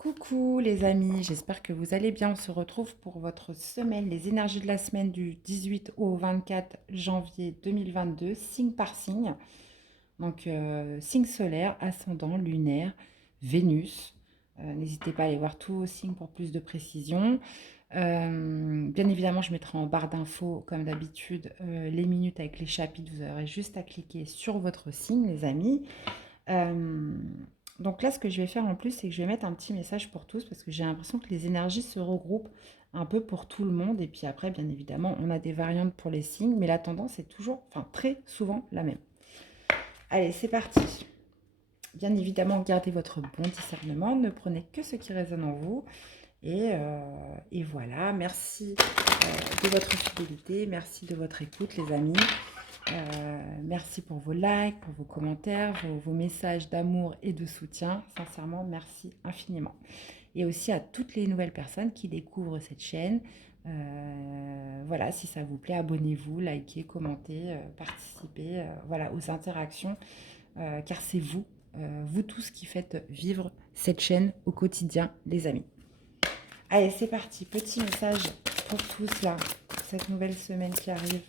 Coucou les amis, j'espère que vous allez bien. On se retrouve pour votre semaine, les énergies de la semaine du 18 au 24 janvier 2022, signe par signe. Donc signe solaire, ascendant, lunaire, Vénus. N'hésitez pas à aller voir tous vos signes pour plus de précision. Bien évidemment, je mettrai en barre d'infos, comme d'habitude, les minutes avec les chapitres. Vous aurez juste à cliquer sur votre signe, les amis. Euh, donc là, ce que je vais faire en plus, c'est que je vais mettre un petit message pour tous parce que j'ai l'impression que les énergies se regroupent un peu pour tout le monde. Et puis après, bien évidemment, on a des variantes pour les signes, mais la tendance est toujours, enfin très souvent la même. Allez, c'est parti. Bien évidemment, gardez votre bon discernement, ne prenez que ce qui résonne en vous. Et voilà, merci de votre fidélité, merci de votre écoute, les amis. Merci pour vos likes, pour vos commentaires, vos messages d'amour et de soutien. Sincèrement, merci infiniment. Et aussi à toutes les nouvelles personnes qui découvrent cette chaîne. Voilà, si ça vous plaît, abonnez-vous, likez, commentez, participez voilà, aux interactions, car c'est vous, vous tous qui faites vivre cette chaîne au quotidien, les amis. Allez, c'est parti. Petit message pour tous là, pour cette nouvelle semaine qui arrive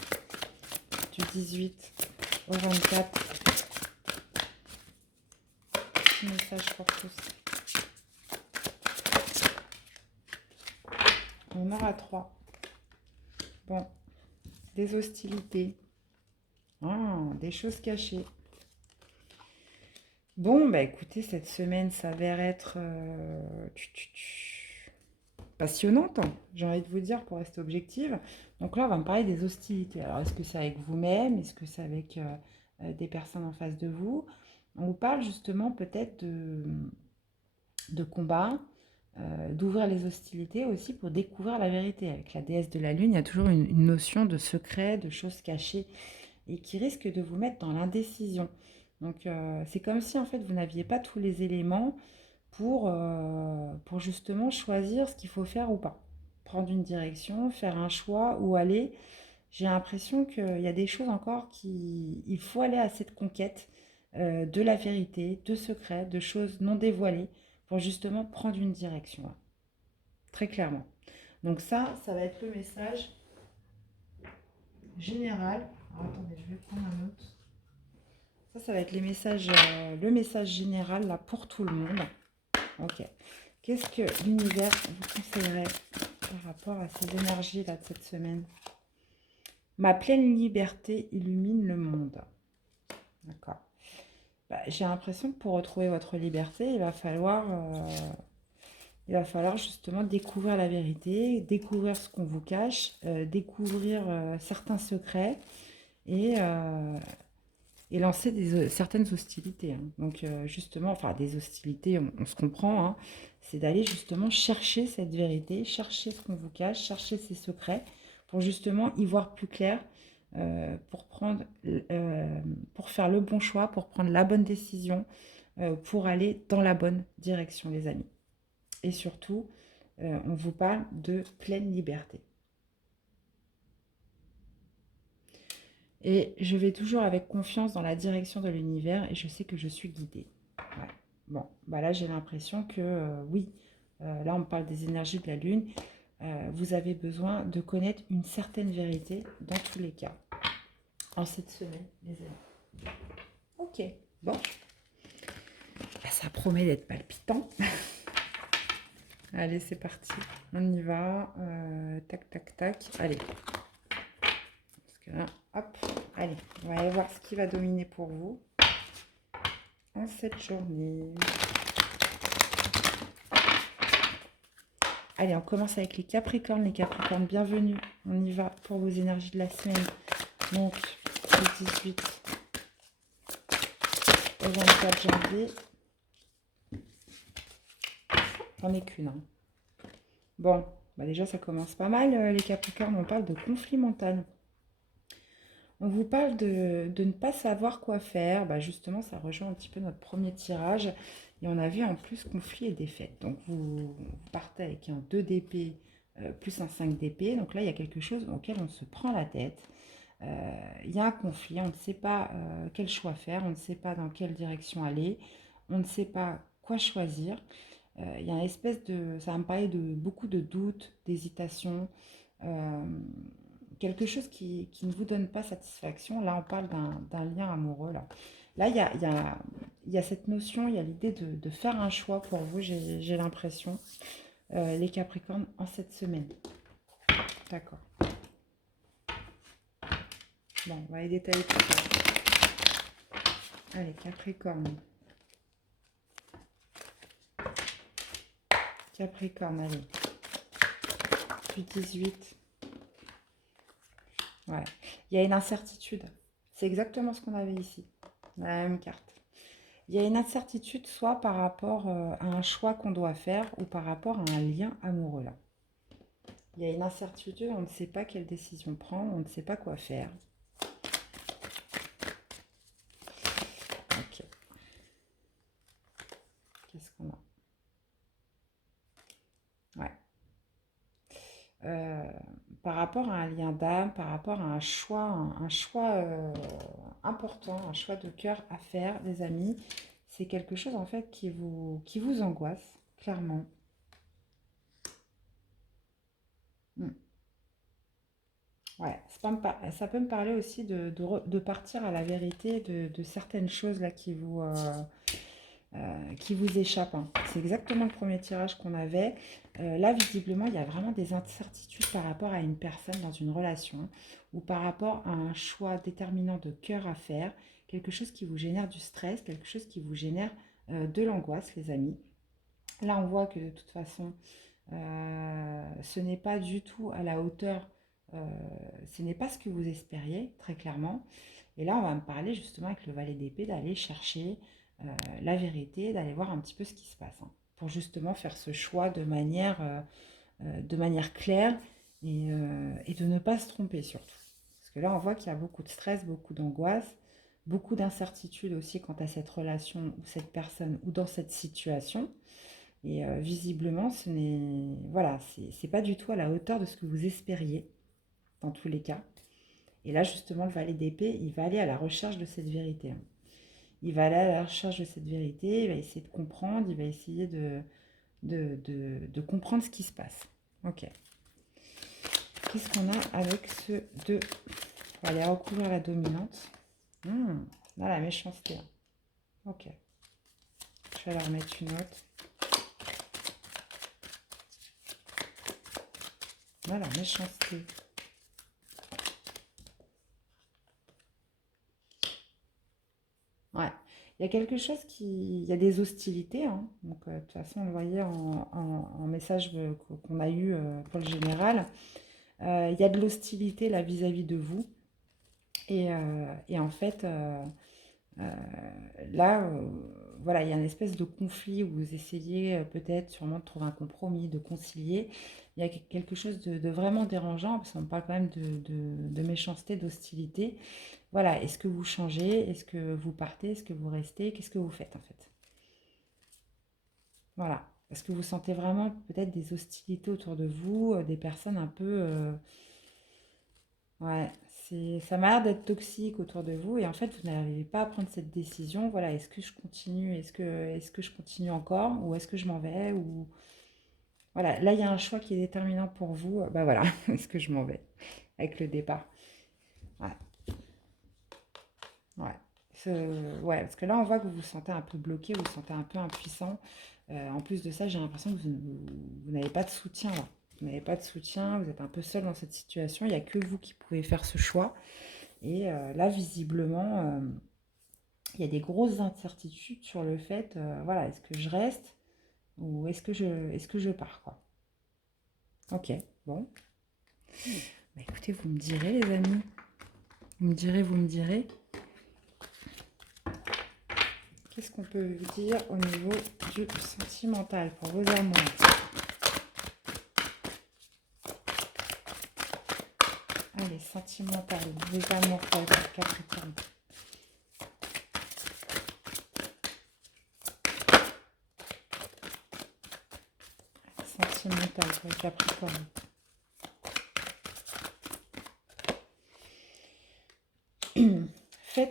du 18 au 24. Petit message pour tous. On aura 3. Bon, des hostilités. Des choses cachées. Bon, bah écoutez, cette semaine s'avère être passionnante, hein, j'ai envie de vous dire, pour rester objective. Donc là, on va me parler des hostilités. Alors, est-ce que c'est avec vous-même? Est-ce que c'est avec des personnes en face de vous? On vous parle justement peut-être de combat, d'ouvrir les hostilités aussi pour découvrir la vérité. Avec la déesse de la lune, il y a toujours une notion de secret, de choses cachées et qui risque de vous mettre dans l'indécision. Donc c'est comme si en fait vous n'aviez pas tous les éléments pour justement choisir ce qu'il faut faire ou pas. Prendre une direction, faire un choix ou aller. J'ai l'impression qu'il y a des choses encore qui... Il faut aller à cette conquête de la vérité, de secrets, de choses non dévoilées pour justement prendre une direction. Là. Très clairement. Donc ça va être le message général. Alors, attendez, je vais prendre un autre. Ça va être les messages, le message général là pour tout le monde. Ok. Qu'est-ce que l'univers vous conseillerait par rapport à ces énergies là de cette semaine? Ma pleine liberté illumine le monde. D'accord. Bah, j'ai l'impression que pour retrouver votre liberté, il va falloir justement découvrir la vérité, découvrir ce qu'on vous cache, découvrir certains secrets et, euh, et lancer certaines hostilités. Hein. Donc justement, enfin des hostilités, on se comprend, hein, c'est d'aller justement chercher cette vérité, chercher ce qu'on vous cache, chercher ces secrets, pour justement y voir plus clair, pour prendre, pour faire le bon choix, pour prendre la bonne décision, pour aller dans la bonne direction, les amis. Et surtout, on vous parle de pleine liberté. Et je vais toujours avec confiance dans la direction de l'univers et je sais que je suis guidée. Ouais. Bon, bah là j'ai l'impression que oui, là on me parle des énergies de la Lune. Vous avez besoin de connaître une certaine vérité dans tous les cas. En cette semaine, les amis. Ok, bon. Bah, ça promet d'être palpitant. Allez, c'est parti. On y va. Tac, tac, tac. Allez. Parce que là, hop. Allez, on va aller voir ce qui va dominer pour vous en cette journée. Allez, on commence avec les Capricornes. Les Capricornes, bienvenue. On y va pour vos énergies de la semaine. Donc, le 18 au 24 janvier. J'en ai qu'une. Hein. Bon, bah déjà, ça commence pas mal. Les Capricornes, on parle de conflit mental. On vous parle de ne pas savoir quoi faire. Bah justement, ça rejoint un petit peu notre premier tirage. Et on a vu en plus conflit et défaite. Donc vous partez avec un 2 d'épée plus un 5 d'épée. Donc là, il y a quelque chose auquel on se prend la tête. Il y a un conflit, on ne sait pas quel choix faire, on ne sait pas dans quelle direction aller, on ne sait pas quoi choisir. Il y a une espèce de... Ça va me parler de beaucoup de doutes, d'hésitation, euh, quelque chose qui ne vous donne pas satisfaction. Là, on parle d'un lien amoureux. Là il y a cette notion, il y a l'idée de faire un choix pour vous, j'ai l'impression, les Capricornes, en cette semaine. D'accord. Bon, on va aller détailler tout ça. Allez, Capricorne. Capricorne, allez. Puis 18. Ouais. Il y a une incertitude. C'est exactement ce qu'on avait ici. La même carte. Il y a une incertitude soit par rapport à un choix qu'on doit faire ou par rapport à un lien amoureux là. Il y a une incertitude, on ne sait pas quelle décision prendre, on ne sait pas quoi faire. Ok. Qu'est-ce qu'on a? Ouais. Euh, Par rapport à un lien d'âme, par rapport à un choix important, un choix de cœur à faire, les amis, c'est quelque chose en fait qui vous angoisse, clairement. Hmm. Ouais, ça peut me parler aussi de partir à la vérité de certaines choses là qui vous échappent, hein. C'est exactement le premier tirage qu'on avait. Là, visiblement, il y a vraiment des incertitudes par rapport à une personne dans une relation ou par rapport à un choix déterminant de cœur à faire, quelque chose qui vous génère du stress, quelque chose qui vous génère de l'angoisse, les amis. Là, on voit que de toute façon, ce n'est pas du tout à la hauteur, euh, ce n'est pas ce que vous espériez, très clairement. Et là, on va me parler justement avec le valet d'épée d'aller chercher la vérité, d'aller voir un petit peu ce qui se passe, hein, pour justement faire ce choix de manière claire et de ne pas se tromper surtout. Parce que là, on voit qu'il y a beaucoup de stress, beaucoup d'angoisse, beaucoup d'incertitude aussi quant à cette relation ou cette personne ou dans cette situation. Et visiblement, ce n'est voilà, c'est pas du tout à la hauteur de ce que vous espériez, dans tous les cas. Et là, justement, le valet d'épée, il va aller à la recherche de cette vérité, hein. Il va aller à la recherche de cette vérité, il va essayer de comprendre, il va essayer de comprendre ce qui se passe. Ok. Qu'est-ce qu'on a avec ce 2? On va aller recouvrir la dominante. Là, la méchanceté, hein. Ok. Je vais leur mettre une autre. Là, la méchanceté. Ouais. Il y a quelque chose qui... Il y a des hostilités, hein. Donc, de toute façon, on le voyait en message qu'on a eu pour le général. Il y a de l'hostilité là vis-à-vis de vous. Et en fait, euh, là, voilà, il y a une espèce de conflit où vous essayez peut-être sûrement de trouver un compromis, de concilier. Il y a quelque chose de vraiment dérangeant, parce qu'on parle quand même de méchanceté, d'hostilité. Voilà, est-ce que vous changez? Est-ce que vous partez? Est-ce que vous restez? Qu'est-ce que vous faites en fait? Voilà. Est-ce que vous sentez vraiment peut-être des hostilités autour de vous, des personnes un peu... ouais, ça m'a l'air d'être toxique autour de vous et en fait, vous n'arrivez pas à prendre cette décision. Voilà, est-ce que je continue? Est-ce que je continue encore? Ou est-ce que je m'en vais? Ou... Voilà, là, il y a un choix qui est déterminant pour vous. Bah voilà, est-ce que je m'en vais? Avec le départ. Ouais, ouais. Ouais, parce que là, on voit que vous vous sentez un peu bloqué, vous vous sentez un peu impuissant. En plus de ça, j'ai l'impression que vous n'avez pas de soutien là. Vous n'avez pas de soutien, vous êtes un peu seul dans cette situation. Il n'y a que vous qui pouvez faire ce choix. Et là, visiblement, il y a des grosses incertitudes sur le fait, voilà, est-ce que je reste ou est-ce que je pars, quoi. Ok, bon. Bah, écoutez, vous me direz, les amis. Vous me direz. Qu'est-ce qu'on peut vous dire au niveau du sentimental pour vos amours? Allez, sentimental, vos amours pour les Capricorne. Sentimental pour les Capricorne.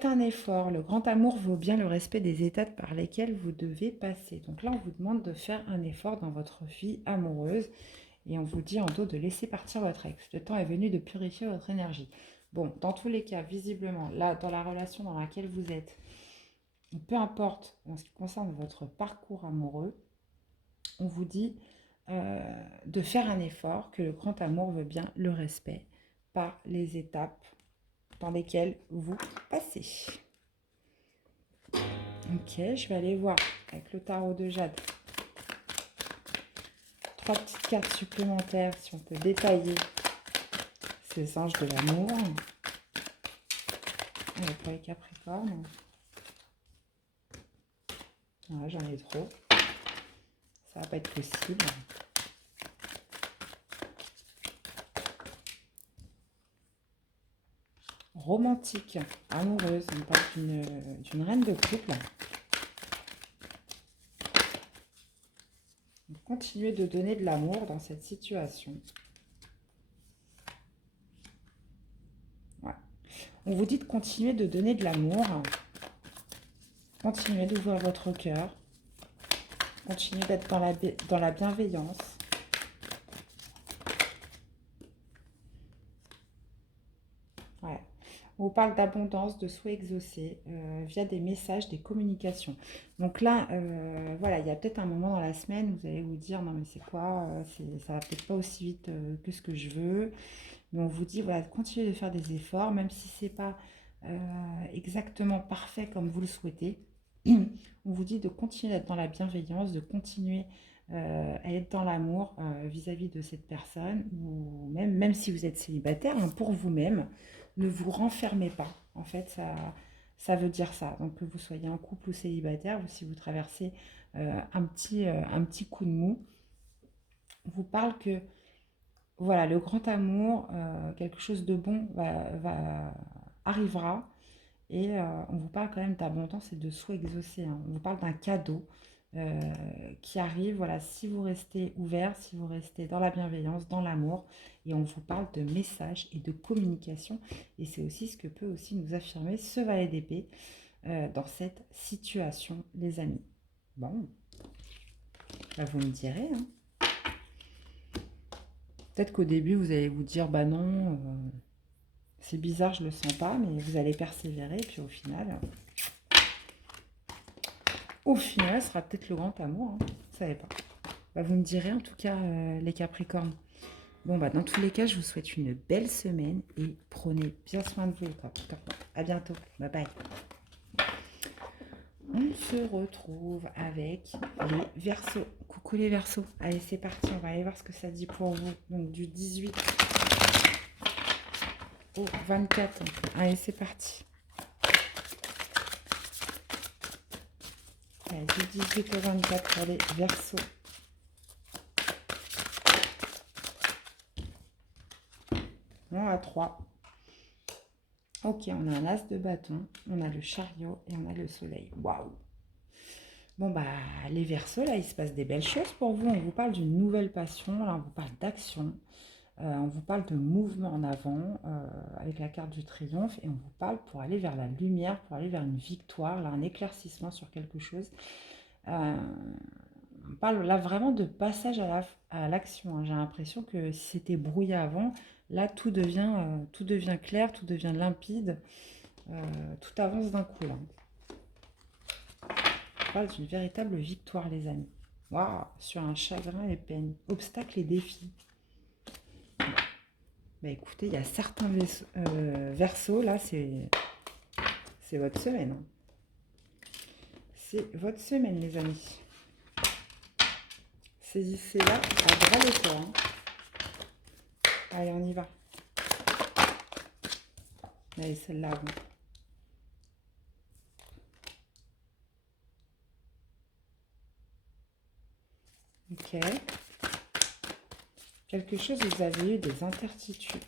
Faites un effort. Le grand amour vaut bien le respect des étapes par lesquelles vous devez passer. Donc là, on vous demande de faire un effort dans votre vie amoureuse. Et on vous dit en dos de laisser partir votre ex. Le temps est venu de purifier votre énergie. Bon, dans tous les cas, visiblement, là, dans la relation dans laquelle vous êtes, peu importe en ce qui concerne votre parcours amoureux, on vous dit de faire un effort, que le grand amour veut bien le respect par les étapes dans lesquelles vous passez. Ok, je vais aller voir avec le tarot de Jade. 3 petites cartes supplémentaires, si on peut détailler ces anges de l'amour. Pour les Capricornes. Voilà, j'en ai trop. Ça va pas être possible. Romantique, amoureuse, on parle d'une reine de couple. Continuez de donner de l'amour dans cette situation. Ouais. On vous dit de continuer de donner de l'amour. Continuez d'ouvrir votre cœur. Continuez d'être dans la bienveillance. Ouais. On vous parle d'abondance, de souhaits exaucés via des messages, des communications. Donc là, voilà, il y a peut-être un moment dans la semaine où vous allez vous dire, non mais c'est quoi, ça va peut-être pas aussi vite que ce que je veux. Mais on vous dit, voilà, continuez de faire des efforts, même si c'est pas exactement parfait comme vous le souhaitez. On vous dit de continuer d'être dans la bienveillance, de continuer à être dans l'amour vis-à-vis de cette personne, ou même si vous êtes célibataire, hein, pour vous-même, ne vous renfermez pas. En fait, ça veut dire ça. Donc que vous soyez en couple ou célibataire, ou si vous traversez un petit coup de mou, on vous parle que voilà, le grand amour, quelque chose de bon arrivera. Et on vous parle quand même d'abondance et de souhaits exaucés, hein. On vous parle d'un cadeau qui arrive, voilà, si vous restez ouvert, si vous restez dans la bienveillance, dans l'amour. Et on vous parle de messages et de communication. Et c'est aussi ce que peut aussi nous affirmer ce valet d'épée dans cette situation, les amis. Bon, bah vous me direz, hein. Peut-être qu'au début, vous allez vous dire, bah non, c'est bizarre, je le sens pas, mais vous allez persévérer. Et puis au final, ce sera peut-être le grand amour, hein. Vous ne savez pas. Bah, vous me direz en tout cas, les Capricornes. Bon, bah dans tous les cas, je vous souhaite une belle semaine et prenez bien soin de vous, les Capricornes. À bientôt. Bye bye. On se retrouve avec les Verseaux. Coucou les Verseaux. Allez, c'est parti. On va aller voir ce que ça dit pour vous. Donc, du 18 au 24. Allez, c'est parti. Allez, du 18 au 24 pour les Verseaux. On a 3. Ok, on a un as de bâton, on a le chariot et on a le soleil. Waouh! Bon, bah, les Verseaux, là, il se passe des belles choses pour vous. On vous parle d'une nouvelle passion, là, on vous parle d'action. On vous parle de mouvement en avant avec la carte du triomphe. Et on vous parle pour aller vers la lumière, pour aller vers une victoire, là, un éclaircissement sur quelque chose. On parle là vraiment de passage à l'action, hein. J'ai l'impression que si c'était brouillé avant, là, tout devient clair, tout devient limpide. Tout avance d'un coup, là. On parle d'une véritable victoire, les amis. Waouh, sur un chagrin et peine. Obstacles et défis. Bah écoutez, il y a certains Verseaux, là, c'est votre semaine, hein. C'est votre semaine, les amis. Saisissez-la à bras le corps, hein. Allez, on y va. Allez, celle-là, bon. Ok. Quelque chose, vous avez eu des incertitudes.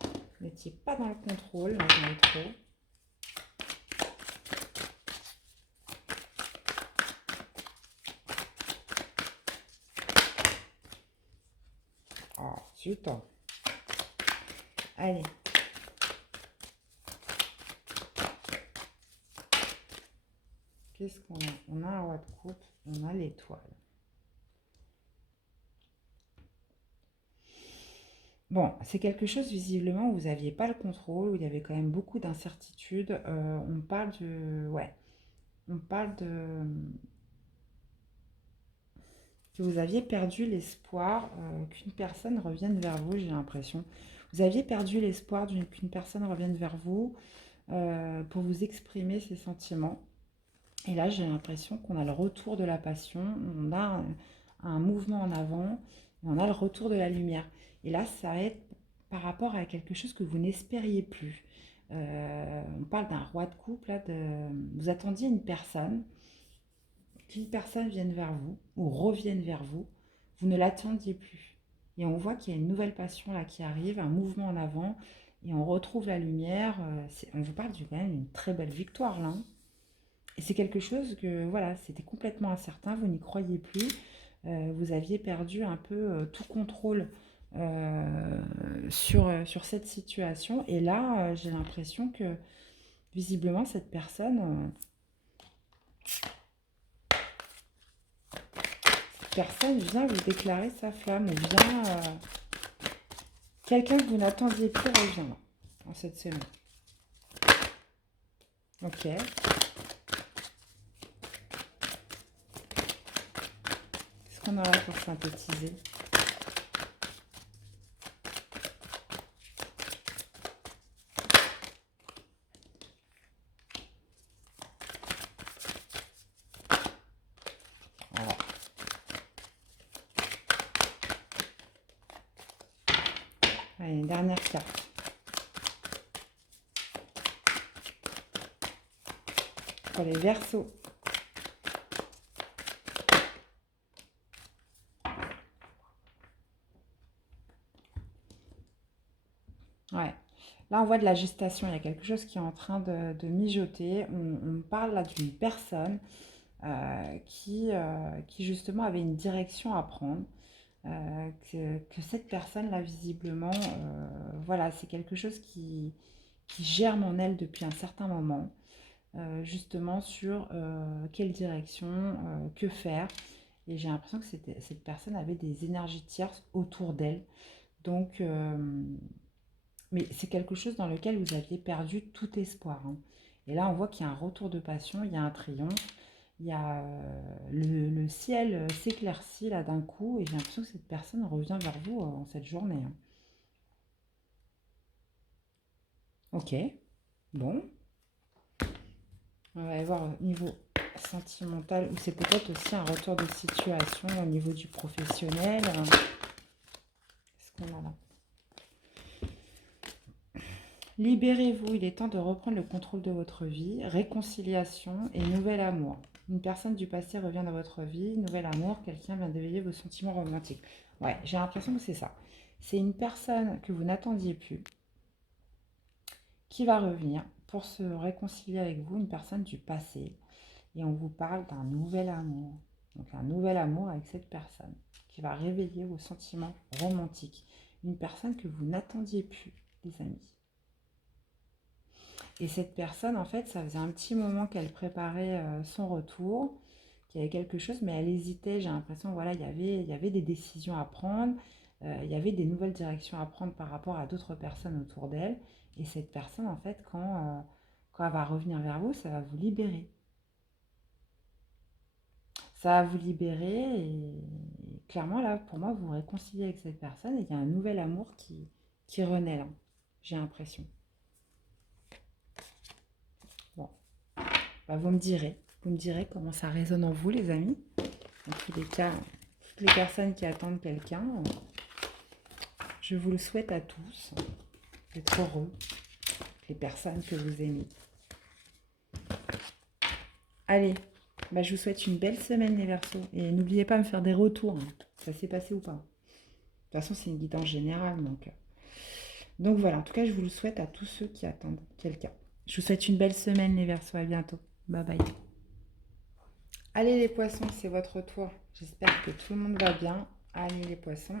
Vous n'étiez pas dans le contrôle, là, j'en ai trop. Oh, zut. Allez. Qu'est-ce qu'on a? On a un roi de coupe, on a l'étoile. Bon, c'est quelque chose visiblement où vous n'aviez pas le contrôle, où il y avait quand même beaucoup d'incertitudes. On parle de... Ouais, on parle de... que vous aviez perdu l'espoir qu'une personne revienne vers vous, j'ai l'impression. Vous aviez perdu l'espoir qu'une personne revienne vers vous pour vous exprimer ses sentiments. Et là, j'ai l'impression qu'on a le retour de la passion, on a un mouvement en avant, et on a le retour de la lumière. Et là, ça va être par rapport à quelque chose que vous n'espériez plus. On parle d'un roi de coupe, là, vous attendiez une personne, qu'une personne vienne vers vous, ou revienne vers vous, vous ne l'attendiez plus. Et on voit qu'il y a une nouvelle passion là qui arrive, un mouvement en avant, et on retrouve la lumière. On vous parle quand même d'une très belle victoire là, hein. Et c'est quelque chose que, voilà, c'était complètement incertain, vous n'y croyez plus, vous aviez perdu un peu tout contrôle sur cette situation. Et là, j'ai l'impression que, visiblement, cette personne vient vous déclarer sa flamme, ou vient... quelqu'un que vous n'attendiez plus revient là, en cette semaine. Ok. Qu'est-ce qu'on aura pour synthétiser? Voilà. Allez, dernière carte. Pour les Verseaux. Ouais. Là, on voit de la gestation. Il y a quelque chose qui est en train de mijoter. On parle là d'une personne qui justement avait une direction à prendre. Que cette personne-là, visiblement, voilà, c'est quelque chose qui germe en elle depuis un certain moment. Justement sur quelle direction, que faire. Et j'ai l'impression que cette personne avait des énergies tierces autour d'elle. Donc, mais c'est quelque chose dans lequel vous aviez perdu tout espoir, hein. Et là, on voit qu'il y a un retour de passion, il y a un triomphe, il y a le ciel s'éclaircit là d'un coup, et j'ai l'impression que cette personne revient vers vous en cette journée, hein. Ok, bon, on va aller voir au niveau sentimental, ou c'est peut-être aussi un retour de situation au niveau du professionnel. Qu'est-ce qu'on a là? Libérez-vous, il est temps de reprendre le contrôle de votre vie. Réconciliation et nouvel amour. Une personne du passé revient dans votre vie, nouvel amour, quelqu'un vient d'éveiller vos sentiments romantiques. Ouais, j'ai l'impression que c'est ça. C'est une personne que vous n'attendiez plus qui va revenir pour se réconcilier avec vous, une personne du passé. Et on vous parle d'un nouvel amour. Donc un nouvel amour avec cette personne qui va réveiller vos sentiments romantiques. Une personne que vous n'attendiez plus, les amis. Et cette personne, en fait, ça faisait un petit moment qu'elle préparait son retour, qu'il y avait quelque chose, mais elle hésitait. J'ai l'impression, voilà, il y avait des décisions à prendre, il y avait des nouvelles directions à prendre par rapport à d'autres personnes autour d'elle. Et cette personne, en fait, quand elle va revenir vers vous, ça va vous libérer. Ça va vous libérer et clairement, là, pour moi, vous vous réconciliez avec cette personne et il y a un nouvel amour qui renaît là, j'ai l'impression. Bon, bah, vous me direz comment ça résonne en vous, les amis. Dans tous les cas, toutes les personnes qui attendent quelqu'un, je vous le souhaite à tous, d'être heureux, les personnes que vous aimez. Allez, bah, je vous souhaite une belle semaine, les Verseaux. Et n'oubliez pas de me faire des retours, hein. Ça s'est passé ou pas. De toute façon, c'est une guidance générale. Donc voilà, en tout cas, je vous le souhaite à tous ceux qui attendent quelqu'un. Je vous souhaite une belle semaine, les Verseaux. À bientôt. Bye bye. Allez, les poissons, c'est votre tour. J'espère que tout le monde va bien. Allez, les poissons.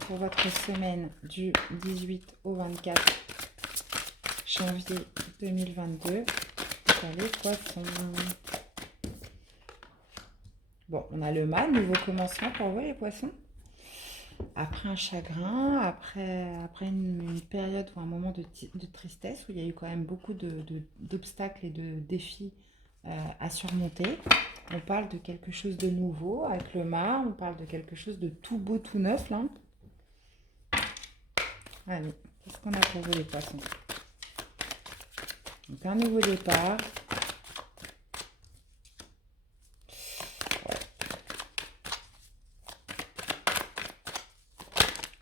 Pour votre semaine du 18 au 24 janvier 2022. sur les poissons. Bon, on a le mât, nouveau commencement pour vous les poissons. Après un chagrin, après une période ou un moment de tristesse où il y a eu quand même beaucoup d'obstacles et de défis à surmonter. On parle de quelque chose de nouveau avec le mât, on parle de quelque chose de tout beau, tout neuf là. Allez, qu'est-ce qu'on a pour vous les poissons? Donc un nouveau départ.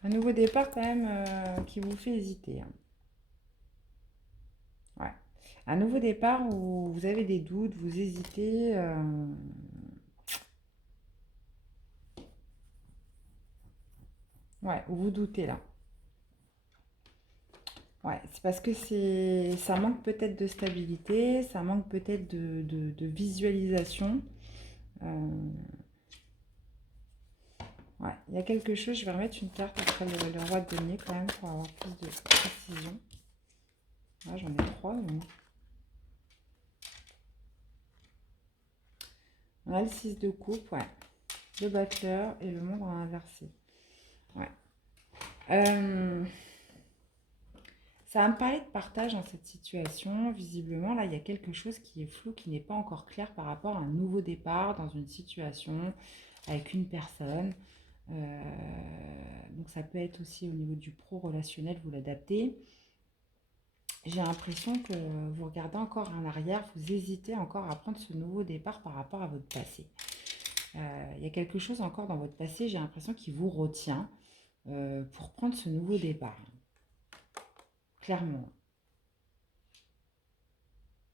Un nouveau départ quand même qui vous fait hésiter, hein. Ouais. Un nouveau départ où vous avez des doutes, vous hésitez. Ouais, où vous doutez là. Ouais, c'est parce que ça manque peut-être de stabilité, ça manque peut-être de visualisation. Euh, ouais, il y a quelque chose, je vais remettre une carte après le roi de denier quand même pour avoir plus de précision. Ouais, j'en ai trois. On a le 6 de coupe, ouais. Le battleur et le monde en inversé. Ouais. Ça va me parler de partage dans cette situation. Visiblement, là, il y a quelque chose qui est flou, qui n'est pas encore clair par rapport à un nouveau départ dans une situation avec une personne. Donc ça peut être aussi au niveau du pro-relationnel, vous l'adaptez. J'ai l'impression que vous regardez encore en arrière, vous hésitez encore à prendre ce nouveau départ par rapport à votre passé. Il y a quelque chose encore dans votre passé, j'ai l'impression qui vous retient pour prendre ce nouveau départ. Clairement.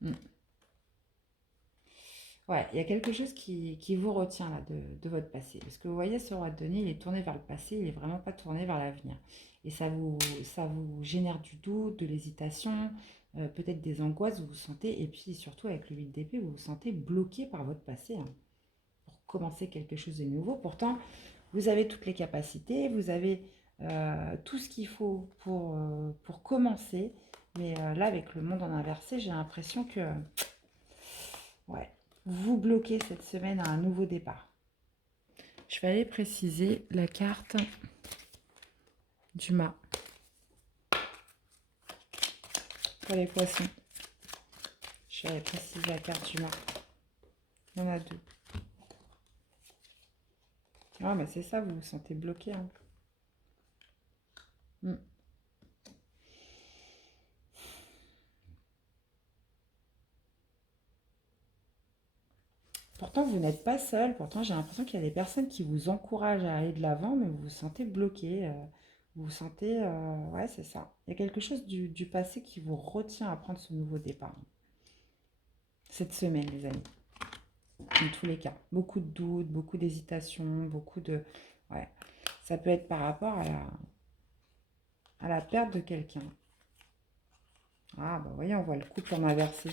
Mm. Ouais, il y a quelque chose qui vous retient là de votre passé. Parce que vous voyez, ce roi de denier, il est tourné vers le passé, il n'est vraiment pas tourné vers l'avenir. Et ça vous génère du doute, de l'hésitation, peut-être des angoisses, vous vous sentez, et puis surtout avec le 8 d'épée, vous vous sentez bloqué par votre passé, hein, pour commencer quelque chose de nouveau. Pourtant, vous avez toutes les capacités, vous avez tout ce qu'il faut pour commencer. Mais là, avec le monde en inversé, j'ai l'impression que ouais, vous bloquez cette semaine à un nouveau départ. Je vais aller préciser la carte du mât pour les poissons. Je vais aller préciser la carte du mât. Il y en a deux. Ah, mais c'est ça, vous vous sentez bloqué, hein. Mm. Pourtant, vous n'êtes pas seul. Pourtant, j'ai l'impression qu'il y a des personnes qui vous encouragent à aller de l'avant, mais vous vous sentez bloqué. Vous vous sentez... ouais, c'est ça. Il y a quelque chose du passé qui vous retient à prendre ce nouveau départ. Cette semaine, les amis. Dans tous les cas. Beaucoup de doutes, beaucoup d'hésitation, beaucoup de... Ouais. Ça peut être par rapport à la perte de quelqu'un. Ah, bah voyez, on voit le couple en inversé.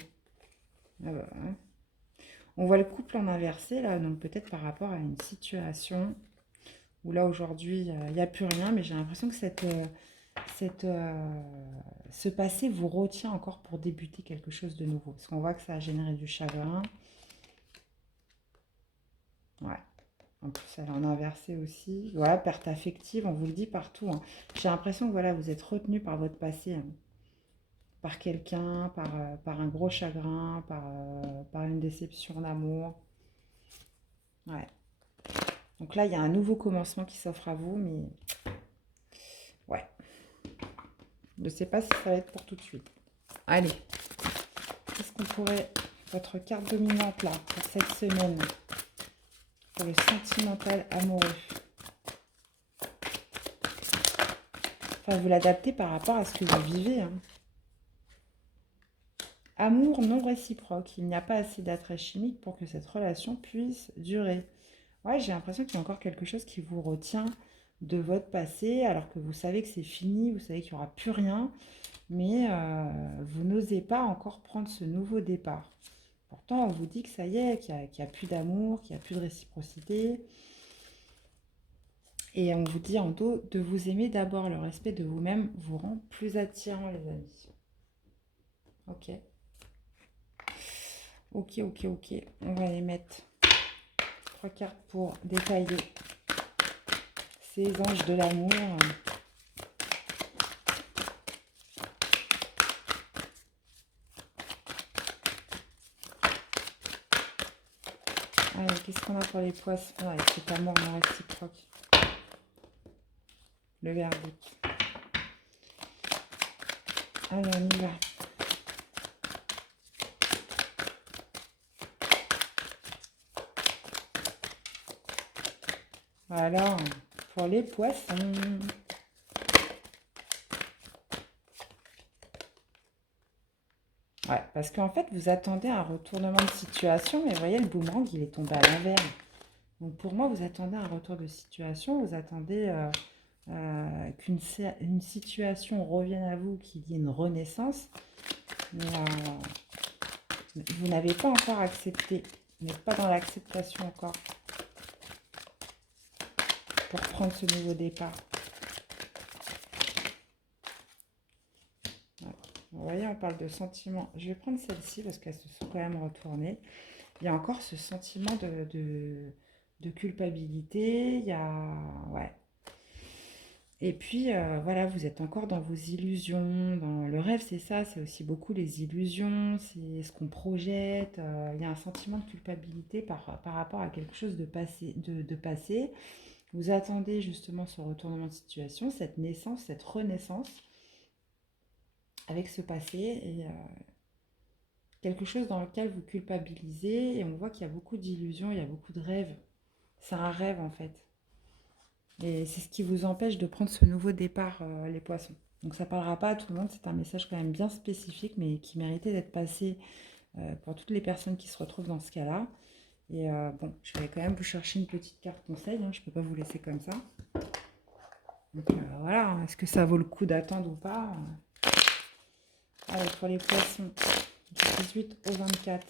Ah bah, ouais. On voit le couple en inversé, là, donc peut-être par rapport à une situation où là, aujourd'hui, il n'y a plus rien, mais j'ai l'impression que cette, ce passé vous retient encore pour débuter quelque chose de nouveau. Parce qu'on voit que ça a généré du chagrin. Ouais. En plus, elle est en inversé aussi. Voilà, perte affective, on vous le dit partout, hein. J'ai l'impression que voilà, vous êtes retenu par votre passé, hein, par quelqu'un, par un gros chagrin, par une déception d'amour. Ouais. Donc là, il y a un nouveau commencement qui s'offre à vous, mais ouais. Je ne sais pas si ça va être pour tout de suite. Allez, qu'est-ce qu'on pourrait... Votre carte dominante là, pour cette semaine, pour le sentimental amoureux. Enfin, vous l'adaptez par rapport à ce que vous vivez, hein. Amour non réciproque. Il n'y a pas assez d'attrait chimique pour que cette relation puisse durer. Ouais, j'ai l'impression qu'il y a encore quelque chose qui vous retient de votre passé, alors que vous savez que c'est fini, vous savez qu'il n'y aura plus rien, mais vous n'osez pas encore prendre ce nouveau départ. Pourtant, on vous dit que ça y est, qu'il n'y a plus d'amour, qu'il n'y a plus de réciprocité. Et on vous dit en dos de vous aimer d'abord. Le respect de vous-même vous rend plus attirant, les amis. Ok. Ok, ok, ok. On va les mettre 3 cartes pour détailler ces anges de l'amour. Allez, qu'est-ce qu'on a pour les poissons? Ouais, c'est amour non réciproque. Le verdict. Allez, on y va. Alors, pour les poissons. Ouais, parce qu'en fait, vous attendez un retournement de situation, mais vous voyez, le boomerang, il est tombé à l'envers. Donc, pour moi, vous attendez un retour de situation, vous attendez qu'une situation revienne à vous, qu'il y ait une renaissance, mais vous n'avez pas encore accepté. Vous n'êtes pas dans l'acceptation encore pour prendre ce nouveau départ. Ouais. Vous voyez, on parle de sentiments. Je vais prendre celle-ci parce qu'elles se sont quand même retournées. Il y a encore ce sentiment de culpabilité. Il y a... Ouais. Et puis, voilà, vous êtes encore dans vos illusions. Dans... Le rêve, c'est ça. C'est aussi beaucoup les illusions. C'est ce qu'on projette. Il y a un sentiment de culpabilité par rapport à quelque chose de passé. Vous attendez justement ce retournement de situation, cette naissance, cette renaissance avec ce passé. Et quelque chose dans lequel vous culpabilisez. Et on voit qu'il y a beaucoup d'illusions. Il y a beaucoup de rêves. C'est un rêve en fait. Et c'est ce qui vous empêche de prendre ce nouveau départ, les poissons. Donc ça ne parlera pas à tout le monde, c'est un message quand même bien spécifique, mais qui méritait d'être passé pour toutes les personnes qui se retrouvent dans ce cas-là. Et bon, je vais quand même vous chercher une petite carte conseil, hein, je ne peux pas vous laisser comme ça. Donc voilà, hein, est-ce que ça vaut le coup d'attendre ou pas? Allez, pour les poissons, du 18 au 24.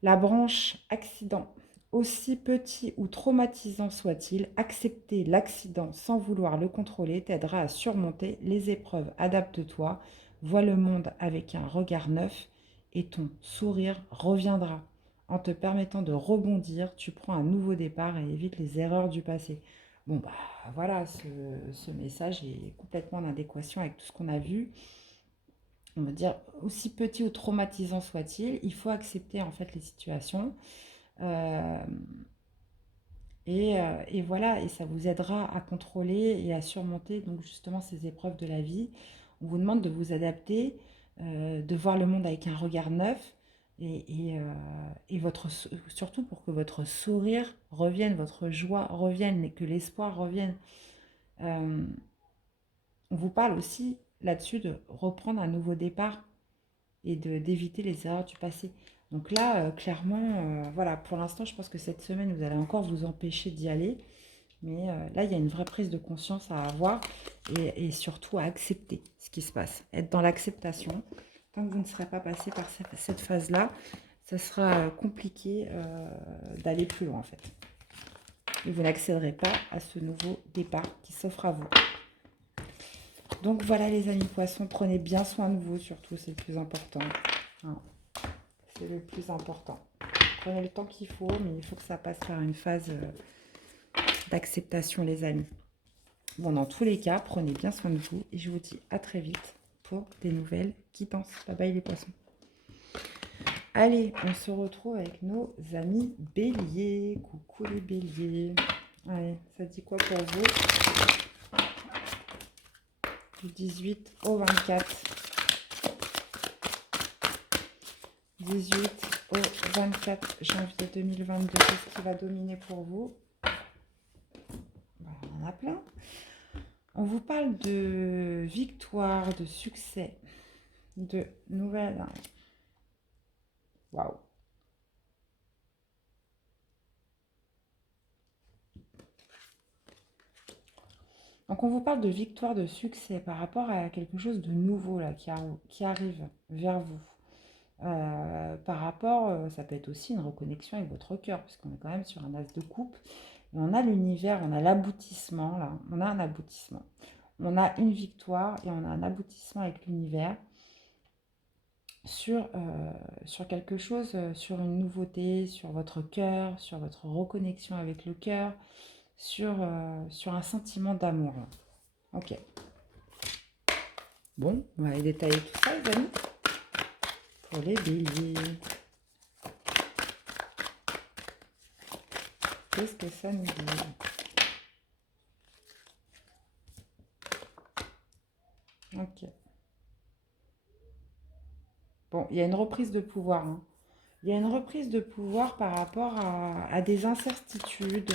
La branche accident. Aussi petit ou traumatisant soit-il, accepter l'accident sans vouloir le contrôler t'aidera à surmonter les épreuves. Adapte-toi, vois le monde avec un regard neuf et ton sourire reviendra. En te permettant de rebondir, tu prends un nouveau départ et évites les erreurs du passé. Bon, bah voilà, ce message est complètement en adéquation avec tout ce qu'on a vu. On va dire, aussi petit ou traumatisant soit-il, il faut accepter en fait les situations. Euh, et voilà, et ça vous aidera à contrôler et à surmonter donc justement ces épreuves de la vie. On vous demande de vous adapter, de voir le monde avec un regard neuf et surtout pour que votre sourire revienne, votre joie revienne et que l'espoir revienne. Euh, on vous parle aussi là-dessus de reprendre un nouveau départ et d'éviter les erreurs du passé. Donc là, clairement, voilà, pour l'instant, je pense que cette semaine, vous allez encore vous empêcher d'y aller. Mais là, il y a une vraie prise de conscience à avoir et surtout à accepter ce qui se passe. Être dans l'acceptation. Tant que vous ne serez pas passé par cette phase-là, ça sera compliqué d'aller plus loin en fait. Et vous n'accéderez pas à ce nouveau départ qui s'offre à vous. Donc voilà les amis poissons, prenez bien soin de vous surtout, c'est le plus important. Hein. C'est le plus important. Prenez le temps qu'il faut, mais il faut que ça passe par une phase d'acceptation les amis. Bon, dans tous les cas, prenez bien soin de vous et je vous dis à très vite pour des nouvelles guidances. Bye bye les poissons. Allez, on se retrouve avec nos amis béliers. Coucou les béliers. Allez, ça dit quoi pour vous? Du 18 au 24. 18 au 24 janvier 2022. Qu'est-ce qui va dominer pour vous? On en a plein. On vous parle de victoire, de succès, de nouvelles. Waouh! Donc on vous parle de victoire, de succès par rapport à quelque chose de nouveau là qui arrive vers vous. Par rapport, ça peut être aussi une reconnexion avec votre cœur, puisqu'on est quand même sur un as de coupe. Et on a l'univers, on a l'aboutissement là, on a un aboutissement. On a une victoire et on a un aboutissement avec l'univers. sur quelque chose, sur une nouveauté, sur votre cœur, sur votre reconnexion avec le cœur, sur un sentiment d'amour. Là. Ok. Bon, on va aller détailler tout ça, les amis. Pour les béliers. Qu'est-ce que ça nous dit? Ok. Bon, il y a une reprise de pouvoir. Hein. Il y a une reprise de pouvoir par rapport à des incertitudes,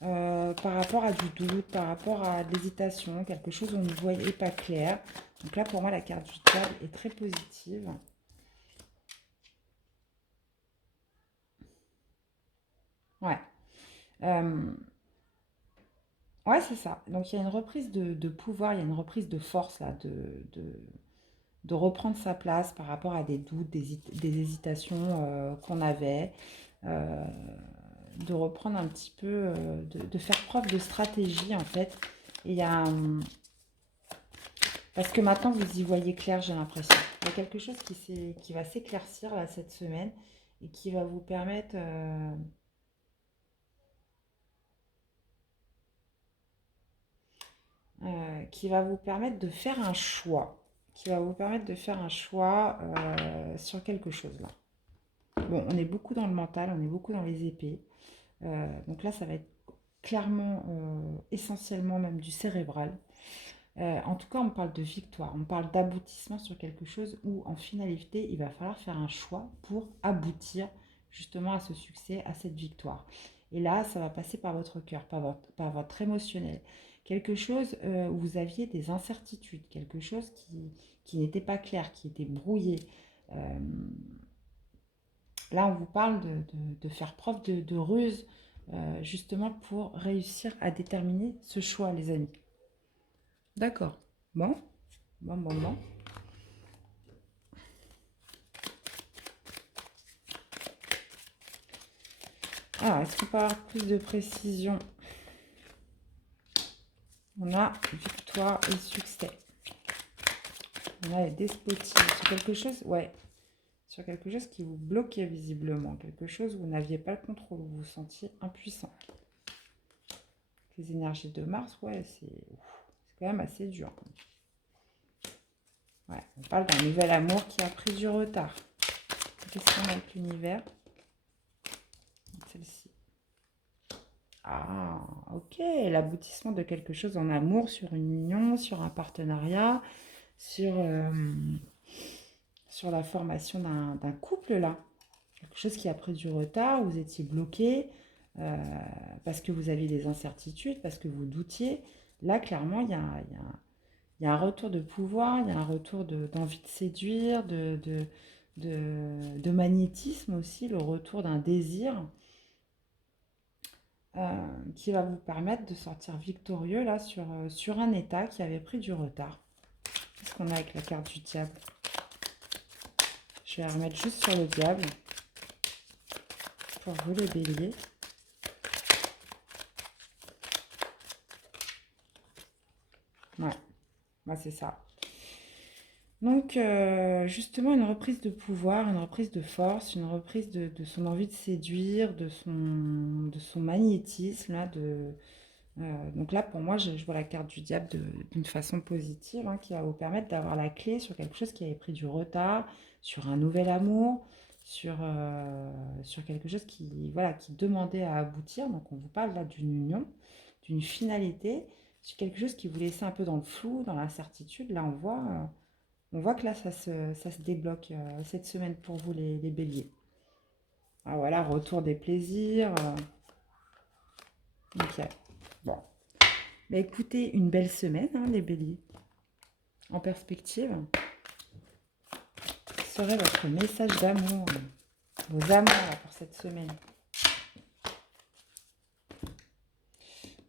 par rapport à du doute, par rapport à de l'hésitation, quelque chose où on ne voyait pas clair. Donc là, pour moi, la carte du diable est très positive. Ouais. Euh, ouais, c'est ça. Donc il y a une reprise de pouvoir, il y a une reprise de force là, de reprendre sa place par rapport à des doutes, des hésitations qu'on avait. Euh, de reprendre un petit peu, de faire preuve de stratégie en fait. Et il y a, parce que maintenant vous y voyez clair, j'ai l'impression. Il y a quelque chose qui va s'éclaircir là cette semaine et qui va vous permettre, de faire un choix, qui va vous permettre de faire un choix sur quelque chose là. Bon, on est beaucoup dans le mental, on est beaucoup dans les épées. Donc là, ça va être clairement, essentiellement même du cérébral. En tout cas, on parle de victoire, on parle d'aboutissement sur quelque chose où, en finalité, il va falloir faire un choix pour aboutir justement à ce succès, à cette victoire. Et là, ça va passer par votre cœur, par votre émotionnel. Quelque chose où vous aviez des incertitudes, quelque chose qui n'était pas clair, qui était brouillé. Euh, Là, on vous parle de faire preuve de ruse, justement pour réussir à déterminer ce choix, les amis. D'accord. Bon, bon. Alors, est-ce qu'on peut avoir plus de précision? On a victoire et succès. On a les despoties. Sur quelque chose, ouais. Sur quelque chose qui vous bloquait visiblement. Quelque chose où vous n'aviez pas le contrôle, où vous vous sentiez impuissant. Les énergies de Mars, ouais, c'est quand même assez dur. Ouais, on parle d'un nouvel amour qui a pris du retard. Qu'est-ce qu'on a avec l'univers? Celle-ci. Ah, ok. L'aboutissement de quelque chose en amour, sur une union, sur un partenariat, sur la formation d'un couple, là. Quelque chose qui a pris du retard, vous étiez bloqué, euh, parce que vous aviez des incertitudes, parce que vous doutiez. Là, clairement, il y a un retour de pouvoir, il y a un retour d'envie de séduire, de magnétisme aussi, le retour d'un désir qui va vous permettre de sortir victorieux là sur un état qui avait pris du retard. Qu'est-ce qu'on a avec la carte du diable? Je vais la remettre juste sur le diable pour vous les béliers. Ouais, bah c'est ça. Donc, justement, une reprise de pouvoir, une reprise de force, une reprise de son envie de séduire, de son magnétisme, là, donc là, pour moi, je vois la carte du diable d'une façon positive, hein, qui va vous permettre d'avoir la clé sur quelque chose qui avait pris du retard, sur un nouvel amour, sur quelque chose voilà, qui demandait à aboutir. Donc, on vous parle là d'une union, d'une finalité, sur quelque chose qui vous laissait un peu dans le flou, dans l'incertitude. Là, on voit que là, ça se débloque cette semaine pour vous, les béliers. Ah voilà, retour des plaisirs. Ok, bon. Bah, écoutez, une belle semaine, hein, les béliers. En perspective, quel serait votre message d'amour, vos amours là, pour cette semaine?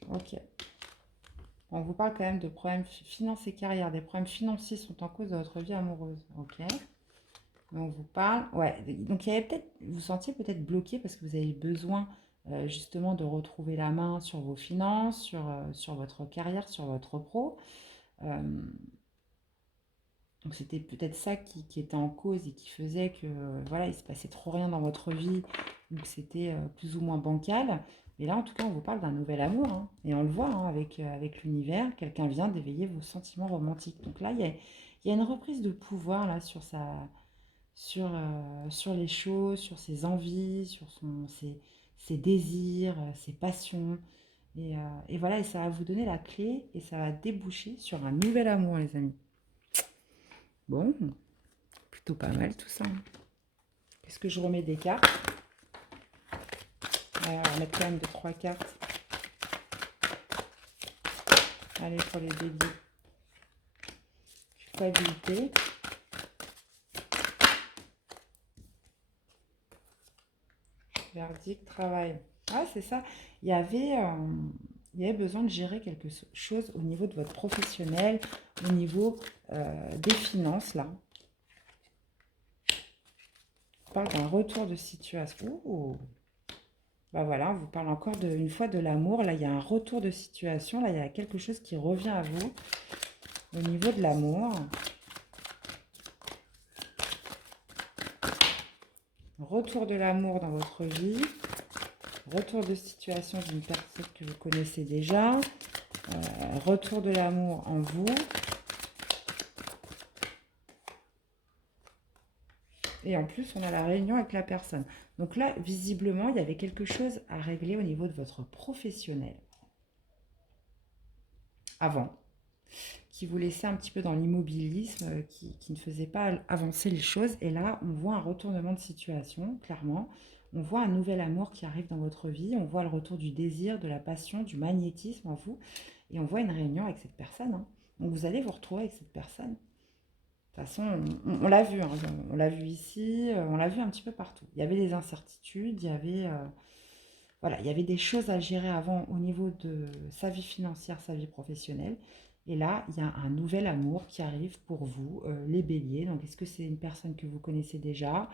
Ok. On vous parle quand même de problèmes finances et carrière. Des problèmes financiers sont en cause de votre vie amoureuse. Ok. Mais on vous parle. Ouais. Donc il y avait peut-être, vous vous sentiez peut-être bloqué parce que vous avez besoin justement de retrouver la main sur vos finances, sur votre carrière, sur votre pro. Euh, Donc c'était peut-être ça qui était en cause et qui faisait que voilà, il se passait trop rien dans votre vie, donc c'était plus ou moins bancal. Mais là, en tout cas, on vous parle d'un nouvel amour, hein, et on le voit hein, avec l'univers, quelqu'un vient d'éveiller vos sentiments romantiques. Donc là, il y a une reprise de pouvoir là sur les choses, sur ses envies, ses désirs, ses passions. Et voilà, et ça va vous donner la clé et ça va déboucher sur un nouvel amour, les amis. Bon, plutôt pas mal tout ça. Qu'est-ce que je remets des cartes? Ouais, on va mettre quand même 2-3 cartes. Allez, pour les béliers. Culpabilité. Verdict, travail. Ah, c'est ça. Il y avait, euh, il y avait besoin de gérer quelque chose au niveau de votre professionnel, au niveau des finances, là. On parle d'un retour de situation. Ouh. Bah voilà, on vous parle encore une fois de l'amour. Là, il y a un retour de situation. Là, il y a quelque chose qui revient à vous au niveau de l'amour. Retour de l'amour dans votre vie. Retour de situation d'une personne que vous connaissez déjà. Retour de l'amour en vous. Et en plus, on a la réunion avec la personne. Donc là, visiblement, il y avait quelque chose à régler au niveau de votre professionnel. Avant. Qui vous laissait un petit peu dans l'immobilisme, qui ne faisait pas avancer les choses. Et là, on voit un retournement de situation, clairement. On voit un nouvel amour qui arrive dans votre vie. On voit le retour du désir, de la passion, du magnétisme en vous. Et on voit une réunion avec cette personne. Hein. Donc vous allez vous retrouver avec cette personne. De toute façon, on l'a vu, hein, on l'a vu ici, on l'a vu un petit peu partout. Il y avait des incertitudes, voilà, il y avait des choses à gérer avant au niveau de sa vie financière, sa vie professionnelle. Et là, il y a un nouvel amour qui arrive pour vous, les béliers. Donc, est-ce que c'est une personne que vous connaissez déjà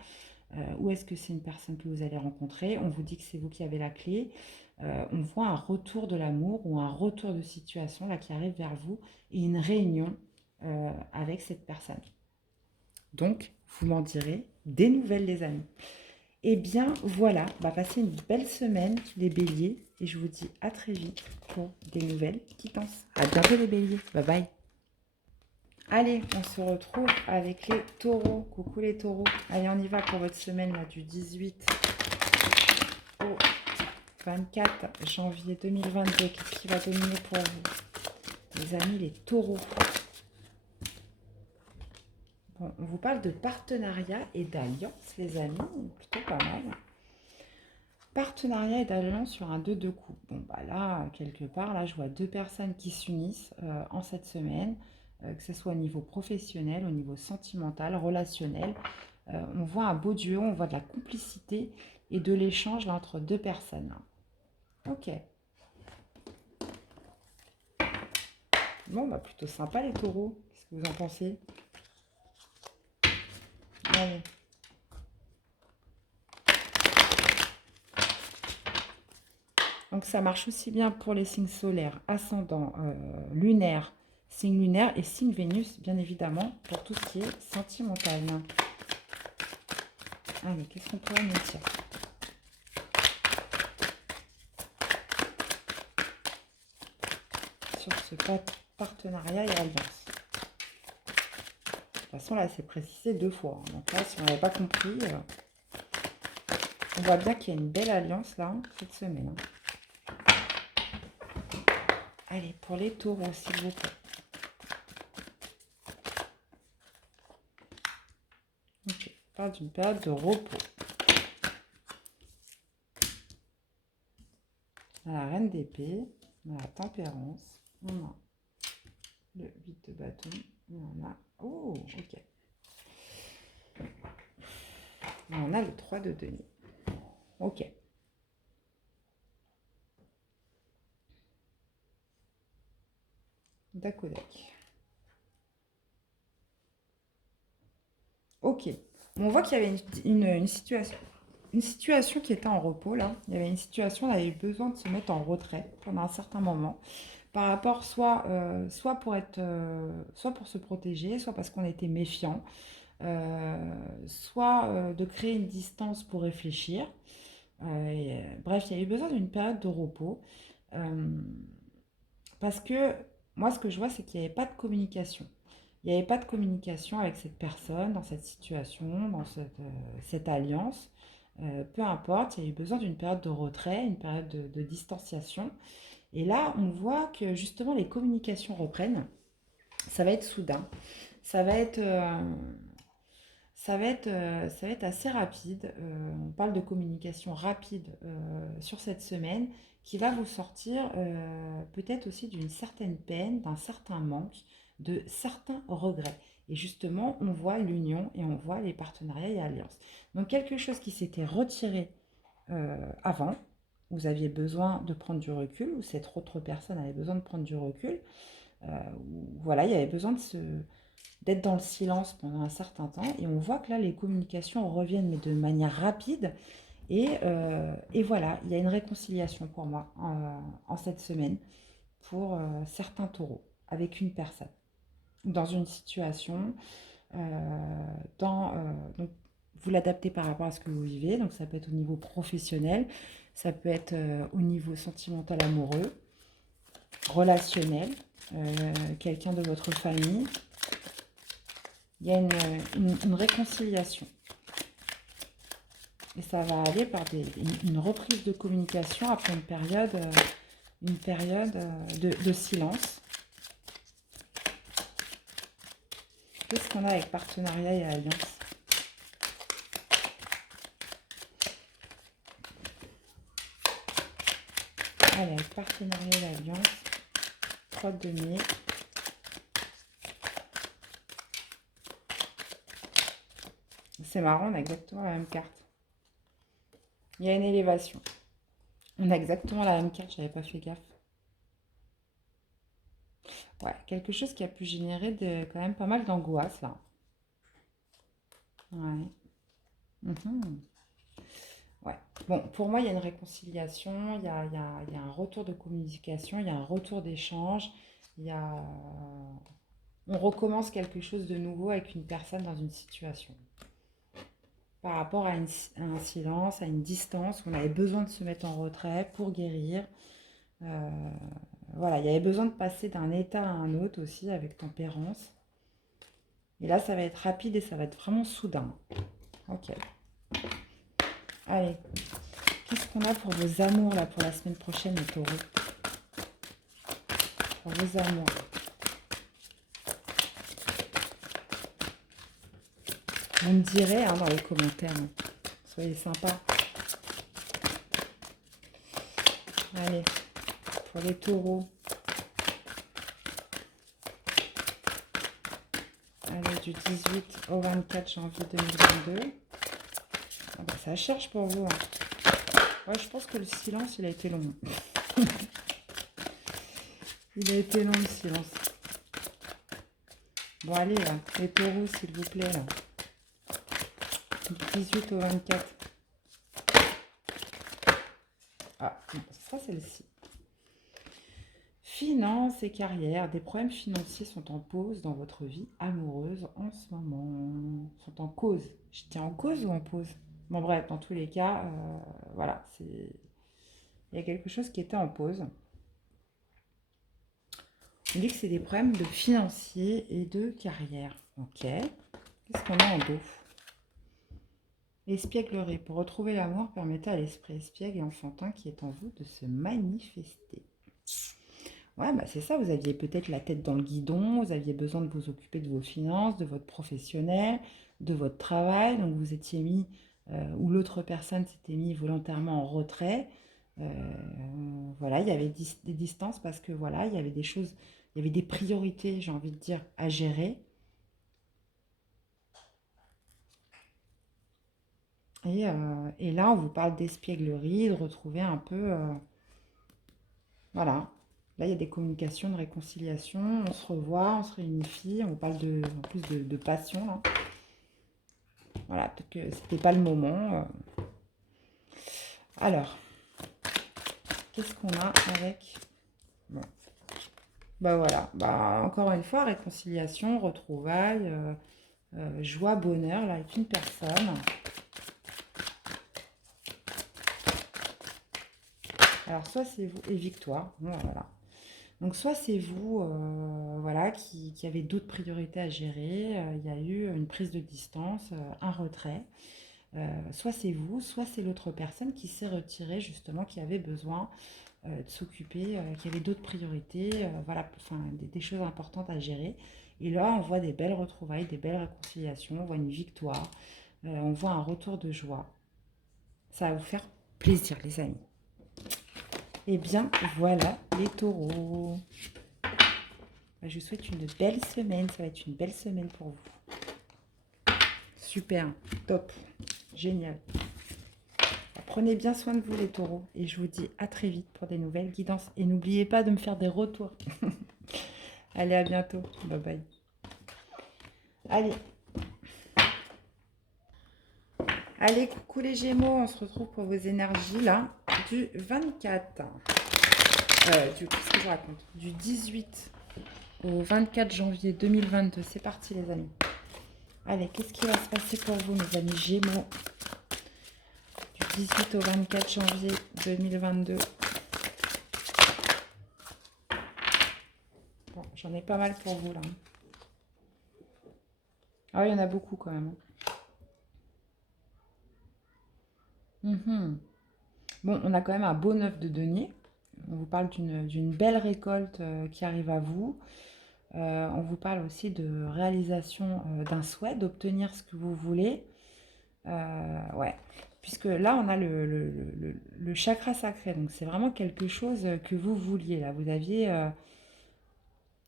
ou est-ce que c'est une personne que vous allez rencontrer? On vous dit que c'est vous qui avez la clé. On voit un retour de l'amour ou un retour de situation là qui arrive vers vous et une réunion avec cette personne. Donc, vous m'en direz des nouvelles, les amis. Eh bien, voilà, passez une belle semaine, les béliers, et je vous dis à très vite pour des nouvelles quittances. À bientôt, les béliers. Bye bye. Allez, on se retrouve avec les taureaux. Coucou les taureaux. Allez, on y va pour votre semaine là, du 18 au 24 janvier 2022. Qu'est-ce qui va dominer pour vous? Les amis, les taureaux. Bon, on vous parle de partenariat et d'alliance, les amis. Plutôt pas mal. Partenariat et d'alliance sur un 2 de coupe. Bon, là, quelque part, là, je vois deux personnes qui s'unissent en cette semaine, que ce soit au niveau professionnel, au niveau sentimental, relationnel. On voit un beau duo, on voit de la complicité et de l'échange entre deux personnes. Ok. Bon, plutôt sympa les taureaux. Qu'est-ce que vous en pensez? Allez. Donc ça marche aussi bien pour les signes solaires, ascendant, lunaire, signe lunaire et signe Vénus, bien évidemment, pour tout ce qui est sentimental. Allez, qu'est-ce qu'on pourrait nous dire? Sur ce partenariat et alliance. De toute façon, là, c'est précisé 2 fois. Hein. Donc là, si on n'avait pas compris, on voit bien qu'il y a une belle alliance, là, cette semaine. Hein. Allez, pour les taureaux, s'il vous plaît. Ok, on parle d'une période de repos. On a la reine d'épée, on a la tempérance, on a le 8 de bâton, on a... Oh, ok. On a le 3 de denier. Ok. Dakodak. Ok. Bon, on voit qu'il y avait une situation qui était en repos, là. Il y avait une situation, on avait besoin de se mettre en retrait pendant un certain moment par rapport soit pour être, soit pour se protéger, soit parce qu'on était méfiant, soit de créer une distance pour réfléchir. Bref, il y a eu besoin d'une période de repos. euh, Parce que moi, ce que je vois, c'est qu'il n'y avait pas de communication. Il n'y avait pas de communication avec cette personne, dans cette situation, dans cette alliance. Peu importe, il y a eu besoin d'une période de retrait, une période de distanciation. Et là, on voit que justement les communications reprennent. Ça va être soudain. Ça va être, ça va être assez rapide. On parle de communication rapide sur cette semaine qui va vous sortir peut-être aussi d'une certaine peine, d'un certain manque, de certains regrets. Et justement, on voit l'union et on voit les partenariats et alliances. Donc quelque chose qui s'était retiré avant, vous aviez besoin de prendre du recul, ou cette autre personne avait besoin de prendre du recul, voilà, il y avait besoin d'être dans le silence pendant un certain temps. Et on voit que là, les communications reviennent, mais de manière rapide. Et voilà, il y a une réconciliation pour moi en cette semaine pour certains taureaux avec une personne dans une situation. Donc, vous l'adaptez par rapport à ce que vous vivez. Donc, ça peut être au niveau professionnel, ça peut être au niveau sentimental, amoureux, relationnel, quelqu'un de votre famille. Il y a une réconciliation. Et ça va aller par une reprise de communication après une période de silence. Qu'est-ce qu'on a avec partenariat et alliance? Allez, avec partenariat et alliance, 3 de denier. C'est marrant, on a exactement la même carte. Il y a une élévation. On a exactement la même carte, j'avais pas fait gaffe. Ouais, quelque chose qui a pu générer quand même pas mal d'angoisse là. Ouais. Mhm. Ouais. Bon, pour moi, il y a une réconciliation, il y a un retour de communication, il y a un retour d'échange, il y a... on recommence quelque chose de nouveau avec une personne dans une situation. Par rapport à un silence, à une distance, où on avait besoin de se mettre en retrait pour guérir. Euh, voilà, il y avait besoin de passer d'un état à un autre aussi avec tempérance. Et là, ça va être rapide et ça va être vraiment soudain. Ok. Allez, qu'est-ce qu'on a pour vos amours là pour la semaine prochaine, les taureaux? Pour vos amours. Vous me direz hein, dans les commentaires. Hein. Soyez sympas. Allez, pour les taureaux. Allez, du 18 au 24 janvier 2022. Ah bah, ça cherche pour vous. Hein. Ouais, je pense que le silence, il a été long. Il a été long, le silence. Bon, allez, là, les taureaux, s'il vous plaît, là. Du 18 au 24. Ah, non, ce sera celle-ci. Finances et carrière. Des problèmes financiers sont en pause dans votre vie amoureuse en ce moment. Sont en cause. Je tiens en cause ou en pause? Bon, bref, dans tous les cas, voilà, il y a quelque chose qui était en pause. On dit que c'est des problèmes de financiers et de carrière. Ok. Qu'est-ce qu'on a en dos? Espièglerie. Pour retrouver l'amour, permettez à l'esprit espiègle et enfantin qui est en vous de se manifester. Ouais, bah c'est ça, vous aviez peut-être la tête dans le guidon, vous aviez besoin de vous occuper de vos finances, de votre professionnel, de votre travail, donc vous étiez mis, ou l'autre personne s'était mis volontairement en retrait. Voilà, il y avait des distances parce que voilà, il y avait des choses, il y avait des priorités, j'ai envie de dire, à gérer. Et là, on vous parle d'espièglerie, de retrouver un peu, voilà. Là, il y a des communications de réconciliation, on se revoit, on se réunifie, on vous parle en plus de passion, là. Voilà, peut-être que c'était pas le moment. Alors, qu'est-ce qu'on a avec... Bon. Bah voilà, bah encore une fois, réconciliation, retrouvailles, joie, bonheur là avec une personne. Alors soit c'est vous et victoire, voilà. Donc soit c'est vous, voilà, qui avez d'autres priorités à gérer. Il y a eu une prise de distance, un retrait. Soit c'est vous, soit c'est l'autre personne qui s'est retirée justement, qui avait besoin de s'occuper, qui avait d'autres priorités, voilà, enfin des choses importantes à gérer. Et là, on voit des belles retrouvailles, des belles réconciliations, on voit une victoire, on voit un retour de joie. Ça va vous faire plaisir, les amis. Eh bien, voilà les taureaux. Je vous souhaite une belle semaine. Ça va être une belle semaine pour vous. Super, top, génial. Prenez bien soin de vous les taureaux. Et je vous dis à très vite pour des nouvelles guidances. Et n'oubliez pas de me faire des retours. Allez, à bientôt. Bye bye. Allez. Allez, coucou les Gémeaux. On se retrouve pour vos énergies là du 24. Qu'est-ce que je raconte? Du 18 au 24 janvier 2022. C'est parti les amis. Allez, qu'est-ce qui va se passer pour vous mes amis Gémeaux? Du 18 au 24 janvier 2022. Bon, j'en ai pas mal pour vous là. Ah oui, il y en a beaucoup quand même. Mhm. Bon, on a quand même un beau 9 de denier. On vous parle d'une belle récolte qui arrive à vous. On vous parle aussi de réalisation d'un souhait, d'obtenir ce que vous voulez. Ouais, puisque là, on a le chakra sacré. Donc, c'est vraiment quelque chose que vous vouliez. Là, vous aviez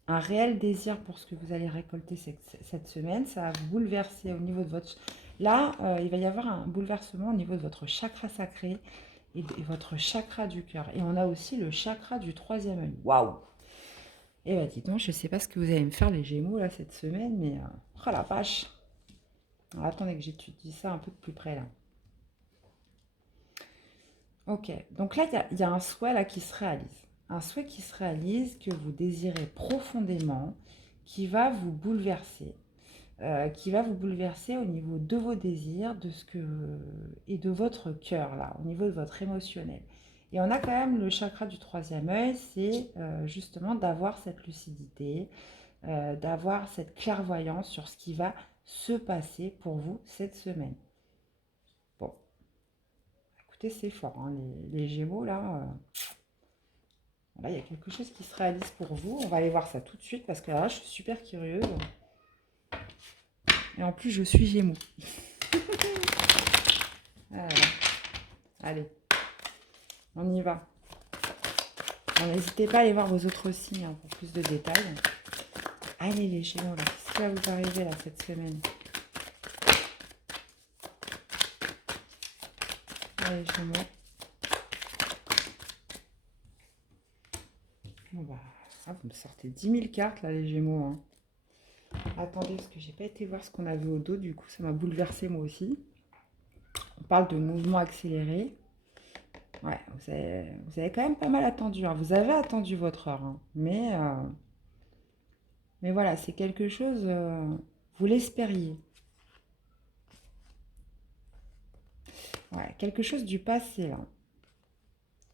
un réel désir pour ce que vous allez récolter cette semaine. Ça va vous bouleverser au niveau de votre... Là, il va y avoir un bouleversement au niveau de votre chakra sacré et votre chakra du cœur. Et on a aussi le chakra du troisième œil. Waouh! Et bah dis donc, je ne sais pas ce que vous allez me faire les Gémeaux là cette semaine, mais oh la vache! Alors, attendez que j'étudie ça un peu de plus près là. Ok, donc là il y a un souhait là qui se réalise. Un souhait qui se réalise, que vous désirez profondément, qui va vous bouleverser. Qui va vous bouleverser au niveau de vos désirs, de ce que et de votre cœur là, au niveau de votre émotionnel. Et on a quand même le chakra du troisième œil, c'est justement d'avoir cette lucidité, d'avoir cette clairvoyance sur ce qui va se passer pour vous cette semaine. Bon, écoutez, c'est fort, hein, les Gémeaux là. Là, il y a quelque chose qui se réalise pour vous. On va aller voir ça tout de suite parce que là, je suis super curieuse. Et en plus, je suis Gémeaux. Voilà. Allez, on y va. N'hésitez pas à aller voir vos autres signes hein, pour plus de détails. Allez les Gémeaux, qu'est-ce qui va vous arriver là cette semaine? Allez Gémeaux. Bon bah, vous me sortez 10 000 cartes là les Gémeaux. Hein. Attendez, parce que j'ai pas été voir ce qu'on avait au dos, du coup ça m'a bouleversé moi aussi. On parle de mouvement accéléré. Ouais, vous avez quand même pas mal attendu. Hein. Vous avez attendu votre heure. Hein. Mais voilà, c'est quelque chose, vous l'espériez. Ouais, quelque chose du passé, là.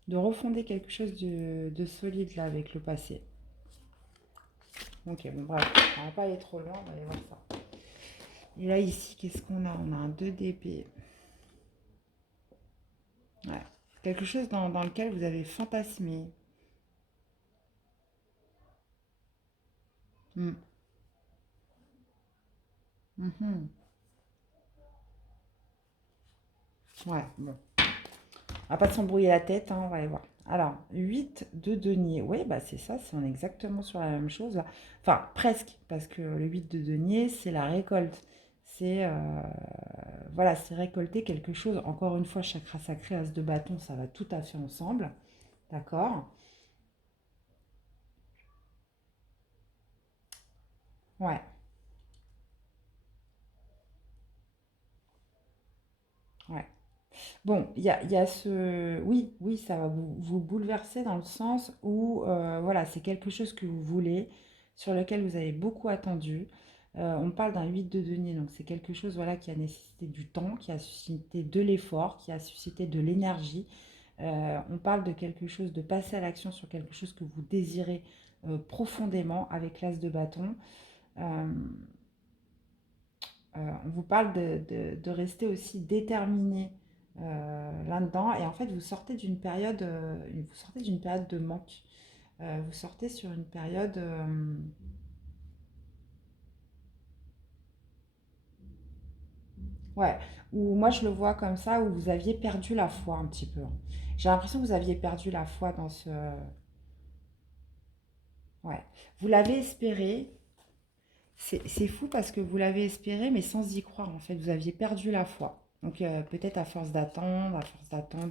De refonder quelque chose de solide, là, avec le passé. Ok, bon, bref, on va pas aller trop loin, on va aller voir ça. Et là, ici, qu'est-ce qu'on a? On a un 2 d'épée. Ouais. Quelque chose dans lequel vous avez fantasmé. Hmm. Mhm. Ouais, bon. On va pas s'embrouiller la tête, hein, on va aller voir. Alors, 8 de denier. Oui, bah c'est ça, on est exactement sur la même chose là. Enfin, presque, parce que le 8 de denier, c'est la récolte. C'est voilà, c'est récolter quelque chose. Encore une fois, chakra sacré, as de bâton, ça va tout à fait ensemble. D'accord? Ouais, ouais. Bon, il y a ce... Oui, oui, ça va vous bouleverser dans le sens où, voilà, c'est quelque chose que vous voulez, sur lequel vous avez beaucoup attendu. On parle d'un 8 de denier, donc c'est quelque chose, voilà, qui a nécessité du temps, qui a suscité de l'effort, qui a suscité de l'énergie. On parle de quelque chose, de passer à l'action sur quelque chose que vous désirez profondément avec l'as de bâton. Euh, on vous parle de rester aussi déterminé là-dedans. Et en fait, vous sortez d'une période de manque. Vous sortez sur une période, ouais, où moi je le vois comme ça, où vous aviez perdu la foi un petit peu, hein. J'ai l'impression que vous aviez perdu la foi dans ce, ouais, vous l'avez espéré. C'est fou parce que vous l'avez espéré, mais sans y croire, en fait. Vous aviez perdu la foi. Donc, peut-être à force d'attendre,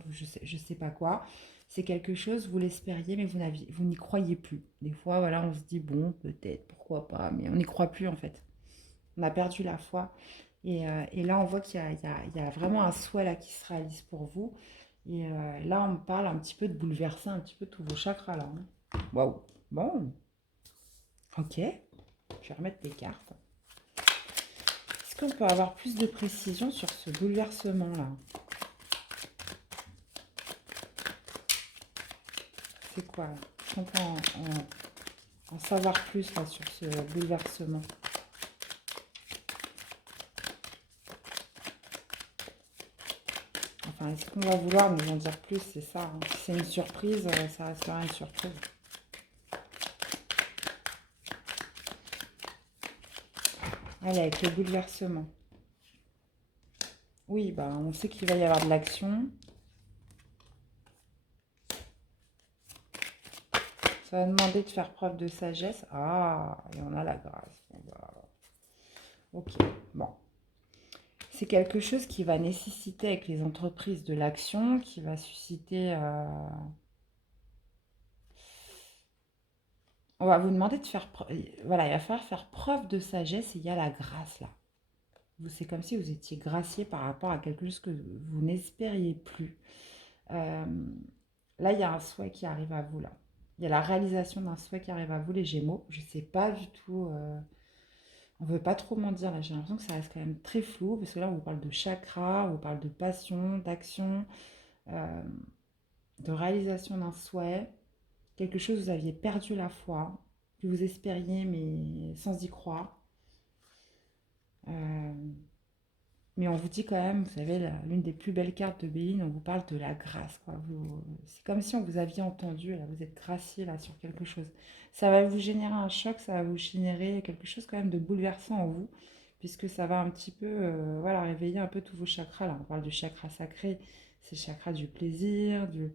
ou je sais pas quoi. C'est quelque chose, vous l'espériez, mais vous n'y croyez plus. Des fois, voilà, on se dit, bon, peut-être, pourquoi pas, mais on n'y croit plus, en fait. On a perdu la foi. Et là, on voit qu'il y a vraiment un souhait là qui se réalise pour vous. Et là, on parle un petit peu de bouleverser un petit peu tous vos chakras, là, hein. Waouh. Bon, ok. Je vais remettre des cartes. Est-ce qu'on peut avoir plus de précision sur ce bouleversement-là? C'est quoi? Est-ce qu'on peut en savoir plus là, sur ce bouleversement? Enfin, est-ce qu'on va vouloir nous en dire plus? C'est ça, hein. Si c'est une surprise, ça restera une surprise. Allez, avec le bouleversement. Oui, bah, on sait qu'il va y avoir de l'action. Ça va demander de faire preuve de sagesse. Ah, et on a la grâce. Bon, bah, ok, bon. C'est quelque chose qui va nécessiter avec les entreprises de l'action, qui va susciter... on va vous demander de faire... Voilà, il va falloir faire preuve de sagesse et il y a la grâce là. C'est comme si vous étiez gracié par rapport à quelque chose que vous n'espériez plus. Euh, Là, il y a un souhait qui arrive à vous là. Il y a la réalisation d'un souhait qui arrive à vous, les Gémeaux. Je ne sais pas du tout... on ne veut pas trop m'en dire là. J'ai l'impression que ça reste quand même très flou parce que là, on vous parle de chakra, on vous parle de passion, d'action, euh, de réalisation d'un souhait. Quelque chose, vous aviez perdu la foi, que vous espériez, mais sans y croire. Euh, mais on vous dit quand même, vous savez, l'une des plus belles cartes de Béline, on vous parle de la grâce, quoi. C'est comme si on vous aviez entendu, là, vous êtes gracié là sur quelque chose. Ça va vous générer un choc, ça va vous générer quelque chose quand même de bouleversant en vous, puisque ça va un petit peu, voilà, réveiller un peu tous vos chakras. Là, on parle du chakra sacré, c'est le chakra du plaisir, de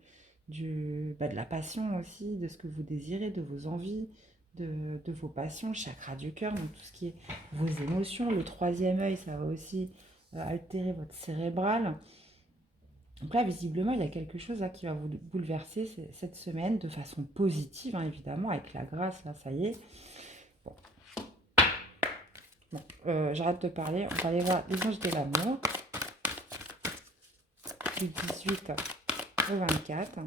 la passion aussi, de ce que vous désirez, de vos envies, de vos passions, le chakra du cœur, donc tout ce qui est vos émotions. Le troisième œil, ça va aussi altérer votre cérébral. Donc là, visiblement, il y a quelque chose là, qui va vous bouleverser cette semaine de façon positive, hein, évidemment, avec la grâce, là, ça y est. Bon, bon j'arrête de parler, on va aller voir les anges de l'amour, du 18 au 24.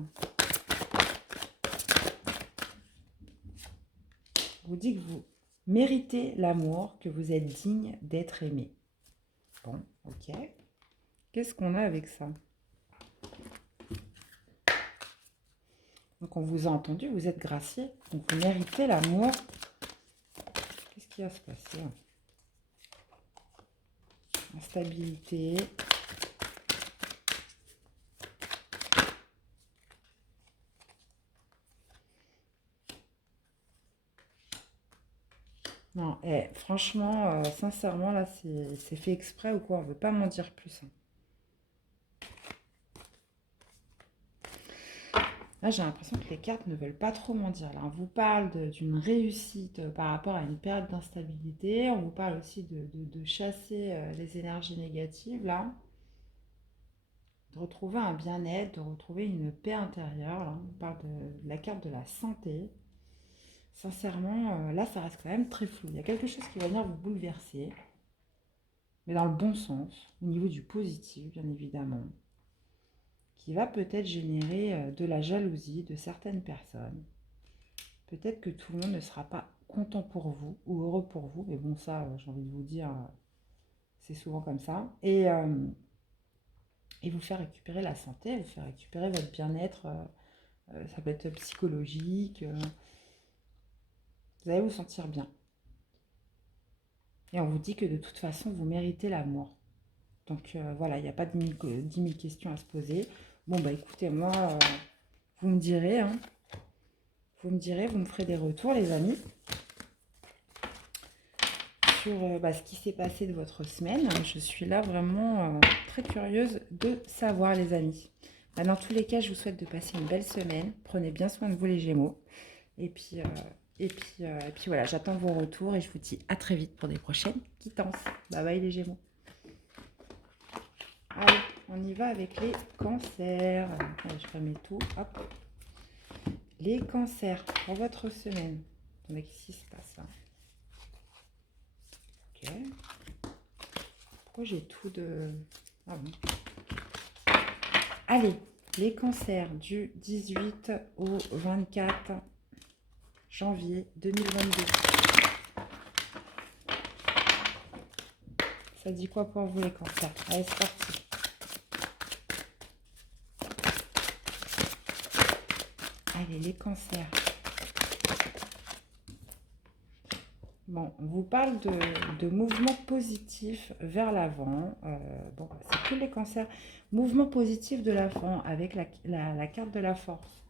Vous dit que vous méritez l'amour, que vous êtes digne d'être aimé. Bon, ok. Qu'est-ce qu'on a avec ça? Donc on vous a entendu, vous êtes gracié, donc vous méritez l'amour. Qu'est-ce qui va se passer? Instabilité. Non, franchement, sincèrement, là, c'est fait exprès ou quoi? On ne veut pas m'en dire plus, hein. Là, j'ai l'impression que les cartes ne veulent pas trop m'en dire. Là, on vous parle d'une réussite par rapport à une période d'instabilité. On vous parle aussi de chasser les énergies négatives, là. De retrouver un bien-être, de retrouver une paix intérieure. Là. On parle de la carte de la santé. Sincèrement, là, ça reste quand même très flou. Il y a quelque chose qui va venir vous bouleverser, mais dans le bon sens, au niveau du positif, bien évidemment. qui va peut-être générer de la jalousie de certaines personnes. Peut-être que tout le monde ne sera pas content pour vous ou heureux pour vous, mais bon, ça, j'ai envie de vous dire, c'est souvent comme ça. Et vous faire récupérer la santé, vous faire récupérer votre bien-être, ça peut être psychologique, vous allez vous sentir bien. Et on vous dit que de toute façon, vous méritez l'amour. Donc voilà, il n'y a pas 10 000 questions à se poser. Bon, bah écoutez, moi, vous me direz, hein, vous me ferez des retours, les amis, sur ce qui s'est passé de votre semaine. Je suis là vraiment très curieuse de savoir, les amis. Bah, dans tous les cas, je vous souhaite de passer une belle semaine. Prenez bien soin de vous, les Gémeaux. Et puis voilà, j'attends vos retours et je vous dis à très vite pour des prochaines quittances. Bye bye, les Gémeaux. Allez, on y va avec les cancers. Allez, je remets tout. Hop. Les cancers pour votre semaine. Attendez, qu'est-ce qui se passe là? Ok. Pourquoi j'ai tout de... Ah bon. Allez, les cancers du 18 au 24 janvier 2022. Ça dit quoi pour vous, les cancers? Allez, c'est parti. Allez, les cancers. Bon, on vous parle de mouvements positifs vers l'avant. Bon, c'est que les cancers. Mouvement positif de l'avant avec la carte de la force.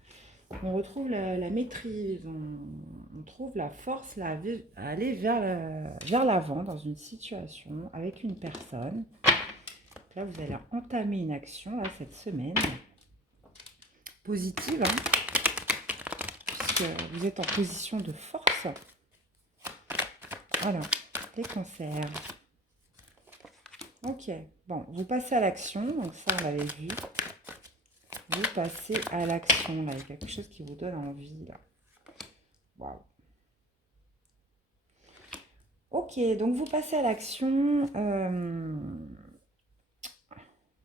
On retrouve la maîtrise, on trouve la force là, à aller vers l'avant dans une situation avec une personne. Là, vous allez entamer une action là, cette semaine. Positive, hein, puisque vous êtes en position de force. Alors, les cancers. Ok, bon, vous passez à l'action, donc ça on l'avait vu. Vous passez à l'action, là, il y a quelque chose qui vous donne envie, là. Waouh. Ok, donc vous passez à l'action.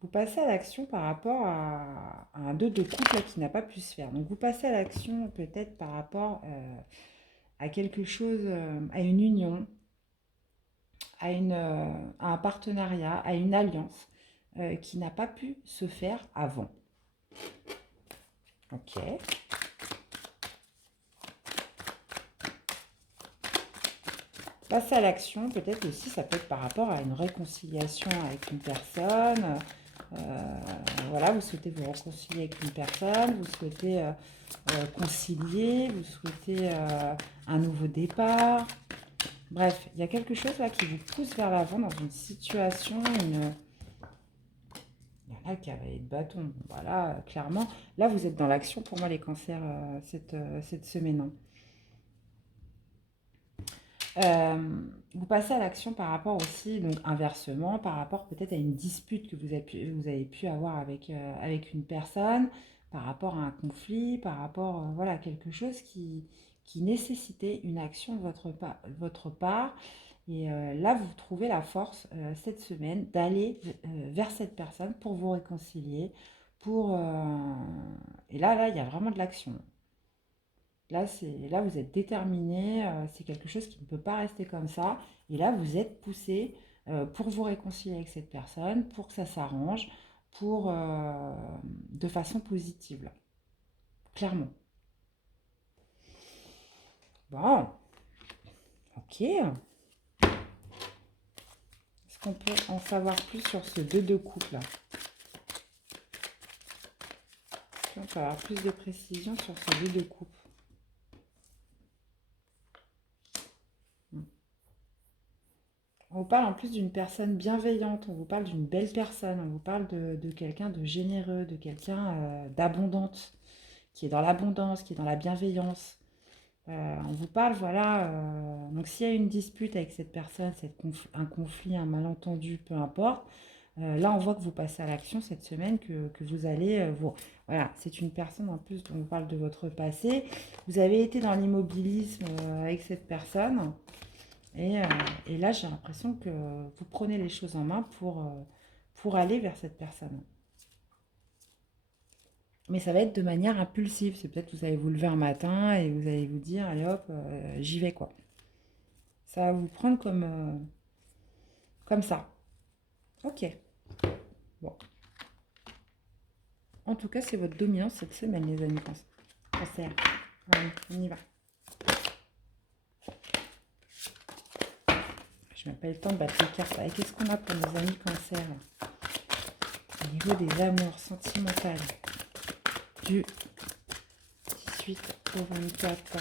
Vous passez à l'action par rapport à un 2 de couple là, qui n'a pas pu se faire. Donc vous passez à l'action peut-être par rapport à quelque chose, à une union, à un partenariat, à une alliance qui n'a pas pu se faire avant. Ok. Passer à l'action, peut-être aussi, ça peut être par rapport à une réconciliation avec une personne. Voilà, vous souhaitez vous réconcilier avec une personne, vous souhaitez concilier, vous souhaitez un nouveau départ. Bref, il y a quelque chose là qui vous pousse vers l'avant dans une situation, il y en a qui avaient de bâton. Voilà, clairement. Là, vous êtes dans l'action pour moi, les cancers, cette semaine. Hein. Vous passez à l'action par rapport aussi, donc inversement, par rapport peut-être à une dispute que vous avez pu avoir avec une personne, par rapport à un conflit, par rapport voilà, à quelque chose qui nécessitait une action de votre part. Et là, vous trouvez la force cette semaine d'aller vers cette personne pour vous réconcilier. Et là, il y a vraiment de l'action. Là, vous êtes déterminé, c'est quelque chose qui ne peut pas rester comme ça. Et là, vous êtes poussé pour vous réconcilier avec cette personne, pour que ça s'arrange, de façon positive, là. Clairement. Bon, ok. Est-ce qu'on peut en savoir plus sur ce 2 de couple là? Est-ce qu'on peut avoir plus de précision sur ce 2 de couple? On vous parle en plus d'une personne bienveillante, on vous parle d'une belle personne, on vous parle de quelqu'un de généreux, de quelqu'un d'abondante, qui est dans l'abondance, qui est dans la bienveillance. On vous parle, voilà, donc s'il y a une dispute avec cette personne, un conflit, un malentendu, peu importe, là on voit que vous passez à l'action cette semaine, que vous allez, voilà, c'est une personne en plus dont on parle de votre passé. Vous avez été dans l'immobilisme avec cette personne. Et là, j'ai l'impression que vous prenez les choses en main pour aller vers cette personne. Mais ça va être de manière impulsive. C'est peut-être que vous allez vous lever un matin et vous allez vous dire, allez hop, j'y vais quoi. Ça va vous prendre comme ça. Ok. Bon. En tout cas, c'est votre dominance cette semaine, les amis. Cancer. Allez, on y va. Je n'ai pas eu le temps de battre les cartes. Allez, qu'est-ce qu'on a pour nos amis cancer au niveau des amours sentimentales du 18 au 24.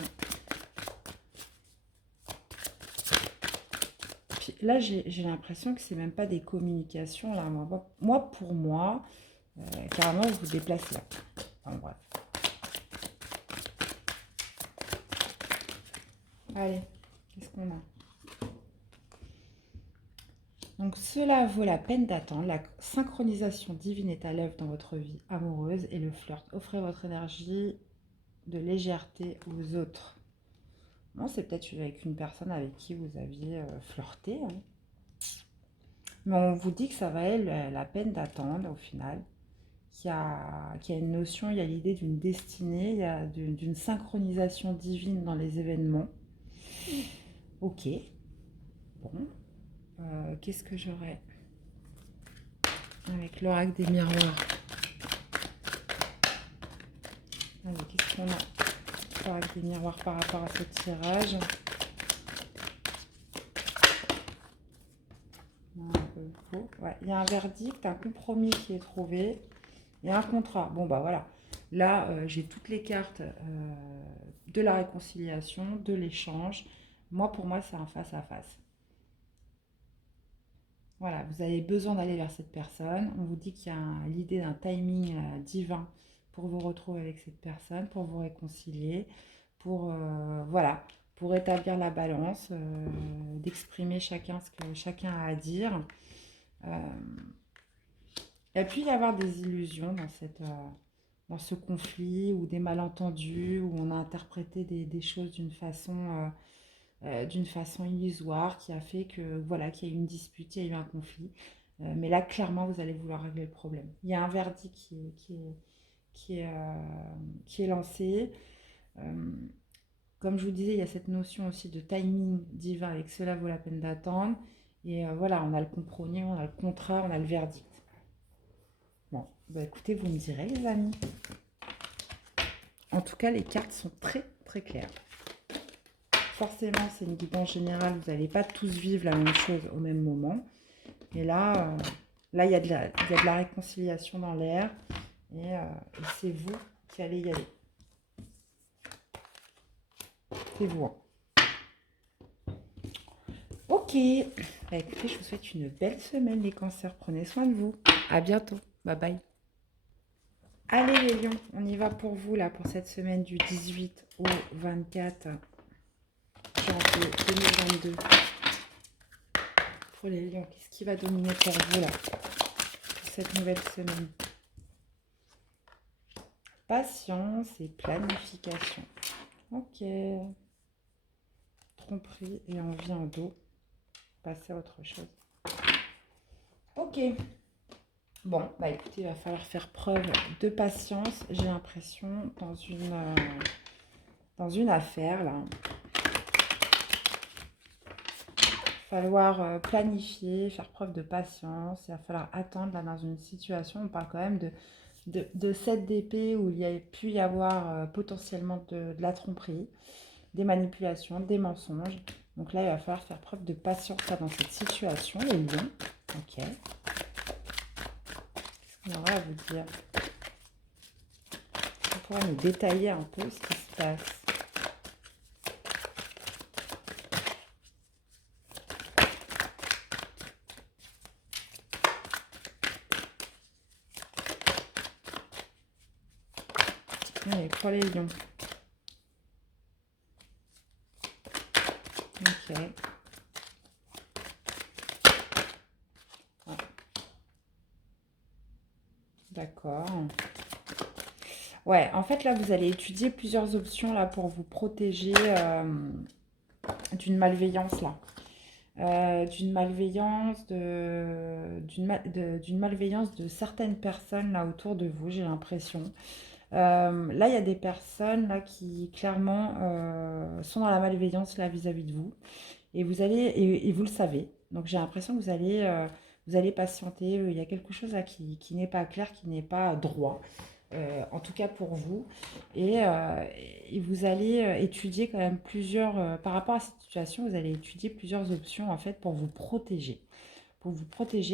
Puis là, j'ai l'impression que c'est même pas des communications. Là. Moi pour moi, carrément, vous vous déplacez là. Enfin, bref. Allez, qu'est-ce qu'on a? Donc cela vaut la peine d'attendre. La synchronisation divine est à l'œuvre dans votre vie amoureuse et le flirt. Offrez votre énergie de légèreté aux autres. Non, c'est peut-être avec une personne avec qui vous aviez flirté. Hein. Mais on vous dit que ça valait la peine d'attendre au final. Qu'il y a une notion, il y a l'idée d'une destinée, il y a d'une synchronisation divine dans les événements. Ok. Bon. Qu'est-ce que j'aurais avec l'oracle des miroirs? Allez, qu'est-ce qu'on a l'oracle des miroirs par rapport à ce tirage? Ouais, il y a un verdict, un compromis qui est trouvé et un contrat. Bon, bah voilà. Là, j'ai toutes les cartes de la réconciliation, de l'échange. Moi, pour moi, c'est un face-à-face. Voilà, vous avez besoin d'aller vers cette personne. On vous dit qu'il y a l'idée d'un timing divin pour vous retrouver avec cette personne, pour vous réconcilier, pour voilà, pour établir la balance, d'exprimer chacun ce que chacun a à dire. Et puis y avoir des illusions dans ce conflit ou des malentendus où on a interprété des choses d'une façon illusoire qui a fait que voilà qu'il y a eu une dispute, il y a eu un conflit. Mais là, clairement, vous allez vouloir régler le problème. Il y a un verdict qui est lancé. Euh, Comme je vous disais, il y a cette notion aussi de timing divin avec cela vaut la peine d'attendre. Et voilà, on a le compromis, on a le contrat, on a le verdict. Bon, bah écoutez, vous me direz, les amis. En tout cas, les cartes sont très, très claires. Forcément, c'est une guidance générale. Vous n'allez pas tous vivre la même chose au même moment. Et là, il y a de la réconciliation dans l'air. Et c'est vous qui allez y aller. C'est vous. Hein. Ok. Bah, écoutez, je vous souhaite une belle semaine, les cancers. Prenez soin de vous. À bientôt. Bye bye. Allez les lions, on y va pour vous là pour cette semaine du 18 au 24 janvier 2022. Pour les lions, qu'est-ce qui va dominer pour vous là pour cette nouvelle semaine? Patience et planification. Ok. Tromperie et envie en dos. Passer à autre chose. Ok. Bon, bah écoutez, il va falloir faire preuve de patience, j'ai l'impression, dans une affaire là. Il va falloir planifier, faire preuve de patience, il va falloir attendre là dans une situation, on parle quand même de 7 d'épée où il y a pu y avoir potentiellement de la tromperie, des manipulations, des mensonges. Donc là, il va falloir faire preuve de patience là, dans cette situation, les lions. Ok. Qu'est-ce qu'on aura à vous dire? On pourra nous détailler un peu ce qui se passe. Allez, pour les lions. Ok. Ouais. D'accord. Ouais, en fait, là, vous allez étudier plusieurs options là pour vous protéger d'une malveillance là. D'une malveillance d'une malveillance de certaines personnes là autour de vous, j'ai l'impression. Là, il y a des personnes là qui clairement sont dans la malveillance là vis-à-vis de vous. Et vous allez, et vous le savez. Donc j'ai l'impression que vous allez patienter. Il y a quelque chose là qui n'est pas clair, qui n'est pas droit, en tout cas pour vous. Et vous allez étudier quand même par rapport à cette situation, vous allez étudier plusieurs options en fait pour vous protéger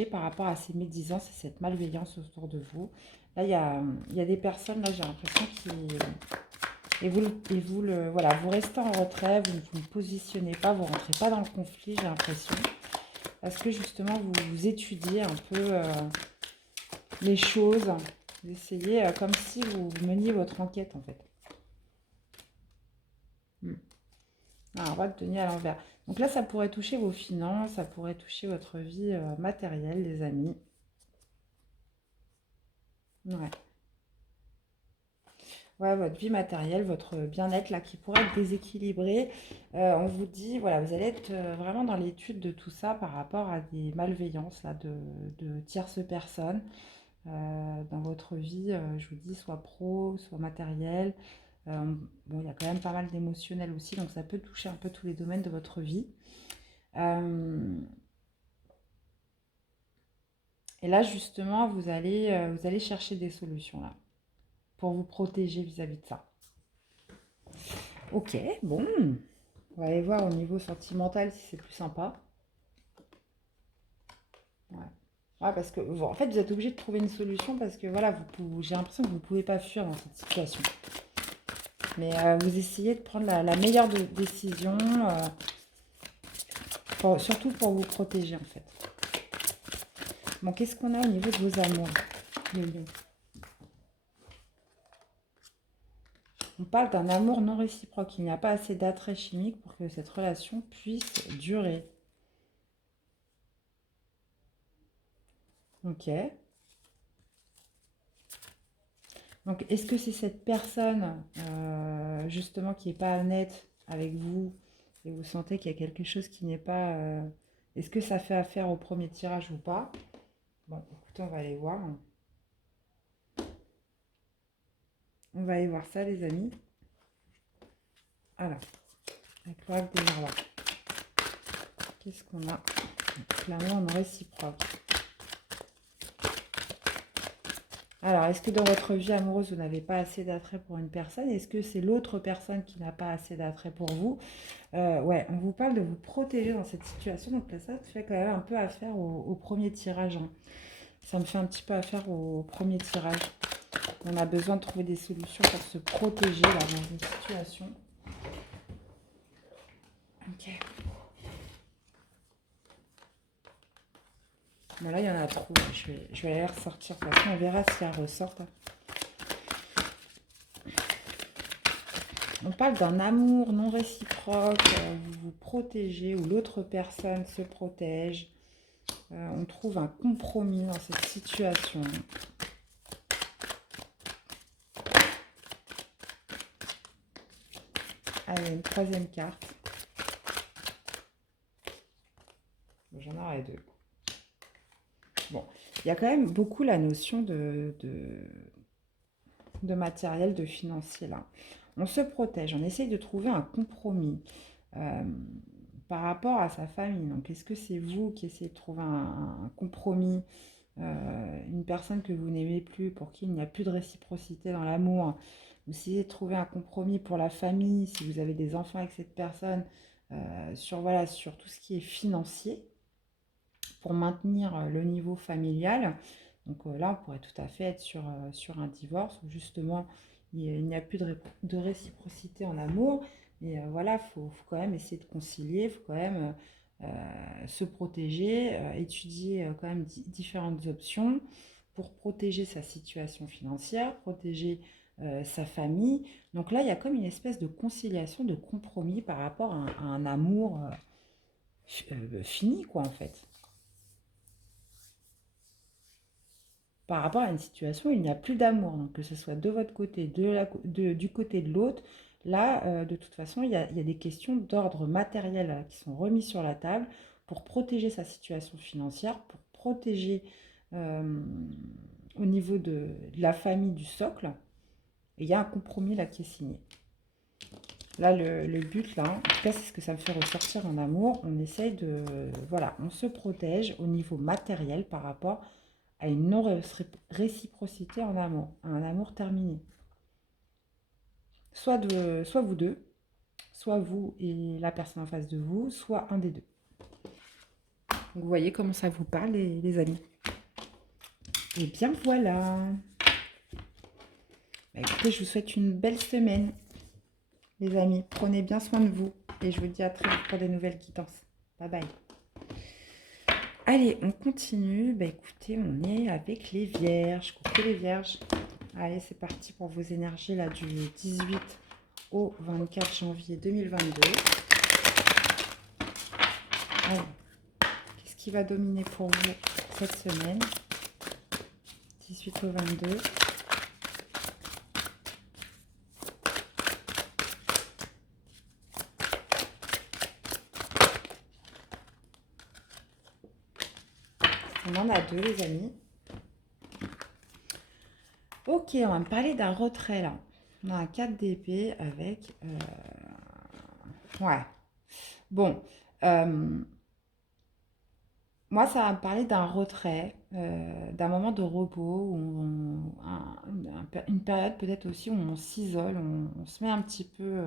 par rapport à ces médisances et cette malveillance autour de vous. Là, il y a des personnes, là j'ai l'impression voilà, vous restez en retrait, vous ne vous positionnez pas, vous ne rentrez pas dans le conflit, j'ai l'impression. Parce que justement, vous étudiez un peu les choses. Vous essayez comme si vous meniez votre enquête, en fait. Hmm. Alors, on va tenir à l'envers. Donc là, ça pourrait toucher vos finances, ça pourrait toucher votre vie matérielle, les amis. Ouais. Ouais, votre vie matérielle, votre bien-être là qui pourrait être déséquilibré. On vous dit, voilà, vous allez être vraiment dans l'étude de tout ça par rapport à des malveillances là, de tierces personnes dans votre vie, je vous dis, soit pro, soit matériel. Bon, il y a quand même pas mal d'émotionnel aussi, donc ça peut toucher un peu tous les domaines de votre vie. Euh, et là, justement, vous allez chercher des solutions là pour vous protéger vis-à-vis de ça. Ok, bon. On va aller voir au niveau sentimental si c'est plus sympa. Ouais. Ouais, parce que en fait, vous êtes obligé de trouver une solution parce que voilà, j'ai l'impression que vous ne pouvez pas fuir dans cette situation. Mais vous essayez de prendre la meilleure décision, surtout pour vous protéger en fait. Bon, qu'est-ce qu'on a au niveau de vos amours, les lions? On parle d'un amour non réciproque. Il n'y a pas assez d'attrait chimique pour que cette relation puisse durer. Ok. Donc, est-ce que c'est cette personne, justement, qui n'est pas honnête avec vous et vous sentez qu'il y a quelque chose qui n'est pas... Est-ce que ça fait affaire au premier tirage ou pas? Bon, écoutez, on va aller voir. On va aller voir ça, les amis. Alors, avec l'oracle des miroirs. Qu'est-ce qu'on a? L'amour non réciproque. Alors, est-ce que dans votre vie amoureuse, vous n'avez pas assez d'attrait pour une personne? Est-ce que c'est l'autre personne qui n'a pas assez d'attrait pour vous? Ouais, on vous parle de vous protéger dans cette situation. Donc là, ça fait quand même un peu affaire au premier tirage, hein. Ça me fait un petit peu affaire au premier tirage. On a besoin de trouver des solutions pour se protéger là, dans une situation. Ok. Bon, là, il y en a trop. Je vais aller ressortir. De toute façon, on verra si elles ressortent, hein. On parle d'un amour non réciproque, vous vous protégez ou l'autre personne se protège. On trouve un compromis dans cette situation. Allez, une troisième carte. J'en aurai deux. Bon, il y a quand même beaucoup la notion de matériel, de financier là. On se protège, on essaye de trouver un compromis euh, par rapport à sa famille. Donc, est-ce que c'est vous qui essayez de trouver un compromis, une personne que vous n'aimez plus, pour qui il n'y a plus de réciprocité dans l'amour? Vous essayez de trouver un compromis pour la famille, si vous avez des enfants avec cette personne, voilà, sur tout ce qui est financier, pour maintenir le niveau familial. Donc là, on pourrait tout à fait être sur un divorce où justement il n'y a plus de réciprocité en amour. Mais voilà, faut quand même essayer de concilier, il faut quand même se protéger, étudier quand même différentes options pour protéger sa situation financière, protéger sa famille. Donc là, il y a comme une espèce de conciliation, de compromis par rapport à un amour fini, quoi, en fait. Par rapport à une situation où il n'y a plus d'amour. Donc que ce soit de votre côté, du côté de l'autre, là, de toute façon, il y a des questions d'ordre matériel qui sont remises sur la table pour protéger sa situation financière, pour protéger euh, au niveau de la famille du socle. Et il y a un compromis là qui est signé. Là, le but, là, en tout cas, c'est ce que ça me fait ressortir en amour. On essaye de... Voilà, on se protège au niveau matériel par rapport à une non-réciprocité en amour, à un amour terminé. Soit vous deux, soit vous et la personne en face de vous, soit un des deux. Donc, vous voyez comment ça vous parle, les amis. Et bien voilà. Bah, écoutez, je vous souhaite une belle semaine, les amis. Prenez bien soin de vous. Et je vous dis à très vite pour des nouvelles guidances. Bye bye. Allez, on continue. Bah écoutez, on est avec les vierges. Coucou les vierges. Allez, c'est parti pour vos énergies là du 18 au 24 janvier 2022. Allez, qu'est-ce qui va dominer pour vous cette semaine 18 au 22. On en a deux, les amis. Ok, on va me parler d'un retrait là. On a un 4 d'épée avec... Ouais. Bon. Moi, ça va me parler d'un retrait, d'un moment de repos, une période peut-être aussi où on s'isole, on se met un petit peu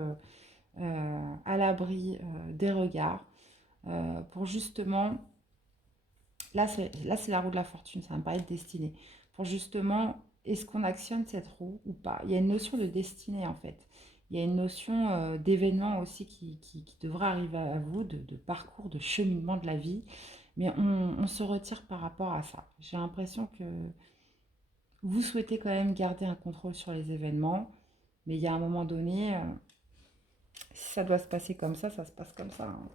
à l'abri des regards pour justement... Là, c'est la roue de la fortune, ça va me parler de destinée. Pour justement, est-ce qu'on actionne cette roue ou pas? Il y a une notion de destinée en fait. Il y a une notion d'événement aussi qui devra arriver à vous, de parcours, de cheminement de la vie. Mais on se retire par rapport à ça. J'ai l'impression que vous souhaitez quand même garder un contrôle sur les événements. Mais il y a un moment donné, si ça doit se passer comme ça se passe comme ça, hein.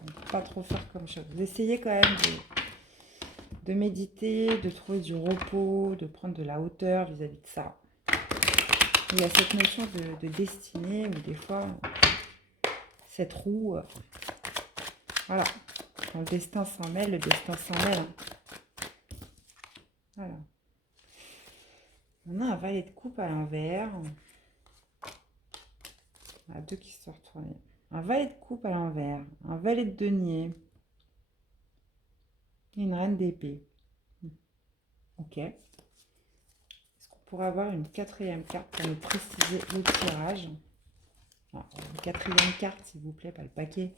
On ne peut pas trop faire comme chose. Vous essayez quand même de méditer, de trouver du repos, de prendre de la hauteur vis-à-vis de ça. Il y a cette notion de destinée où des fois, cette roue, voilà, quand le destin s'en mêle, le destin s'en mêle, hein. Voilà. On a un valet de coupe à l'envers. On a deux qui se sont retournés. Un valet de coupe à l'envers, un valet de denier et une reine d'épée. Ok. Est-ce qu'on pourrait avoir une quatrième carte pour nous préciser le tirage? Alors, une quatrième carte, s'il vous plaît, pas le paquet.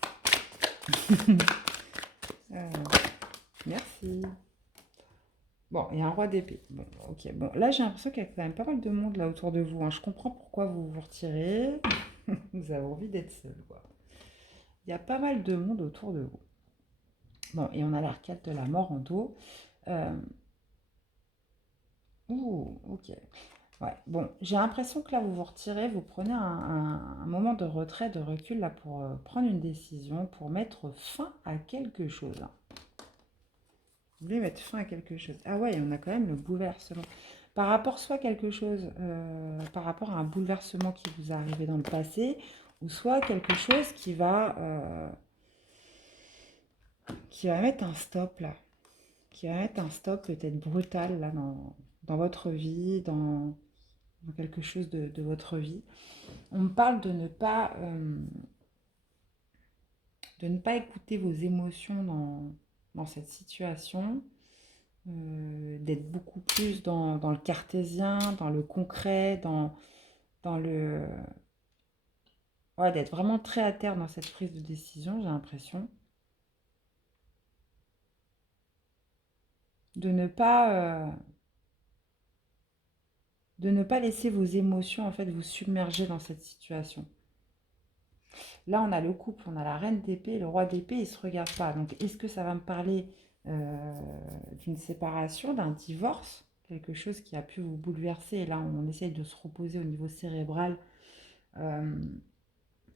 Merci. Bon, il y a un roi d'épée. Bon, ok. Bon, là, j'ai l'impression qu'il y a quand même pas mal de monde là autour de vous, hein. Je comprends pourquoi vous vous retirez. Vous avez envie d'être seul, quoi. Il y a pas mal de monde autour de vous. Bon, et on a l'arcade de la mort en dos. Ouh, ok. Ouais, bon, j'ai l'impression que là, vous vous retirez, vous prenez un moment de retrait, de recul, là, pour prendre une décision, pour mettre fin à quelque chose, hein. Vous voulez mettre fin à quelque chose. Ah ouais, on a quand même le bouleversement. Par rapport soit à quelque chose, par rapport à un bouleversement qui vous est arrivé dans le passé, ou soit quelque chose qui va mettre un stop, là. Qui va mettre un stop peut-être brutal, là, dans votre vie, dans quelque chose de votre vie. On me parle de ne pas écouter vos émotions dans cette situation, d'être beaucoup plus dans le cartésien, dans le concret, dans le... Ouais, d'être vraiment très à terre dans cette prise de décision, j'ai l'impression. De ne pas, de ne pas laisser vos émotions, en fait, vous submerger dans cette situation. Là, on a le couple, on a la reine d'épée, le roi d'épée, ils ne se regardent pas. Donc, est-ce que ça va me parler d'une séparation, d'un divorce, quelque chose qui a pu vous bouleverser? Et là, on essaye de se reposer au niveau cérébral,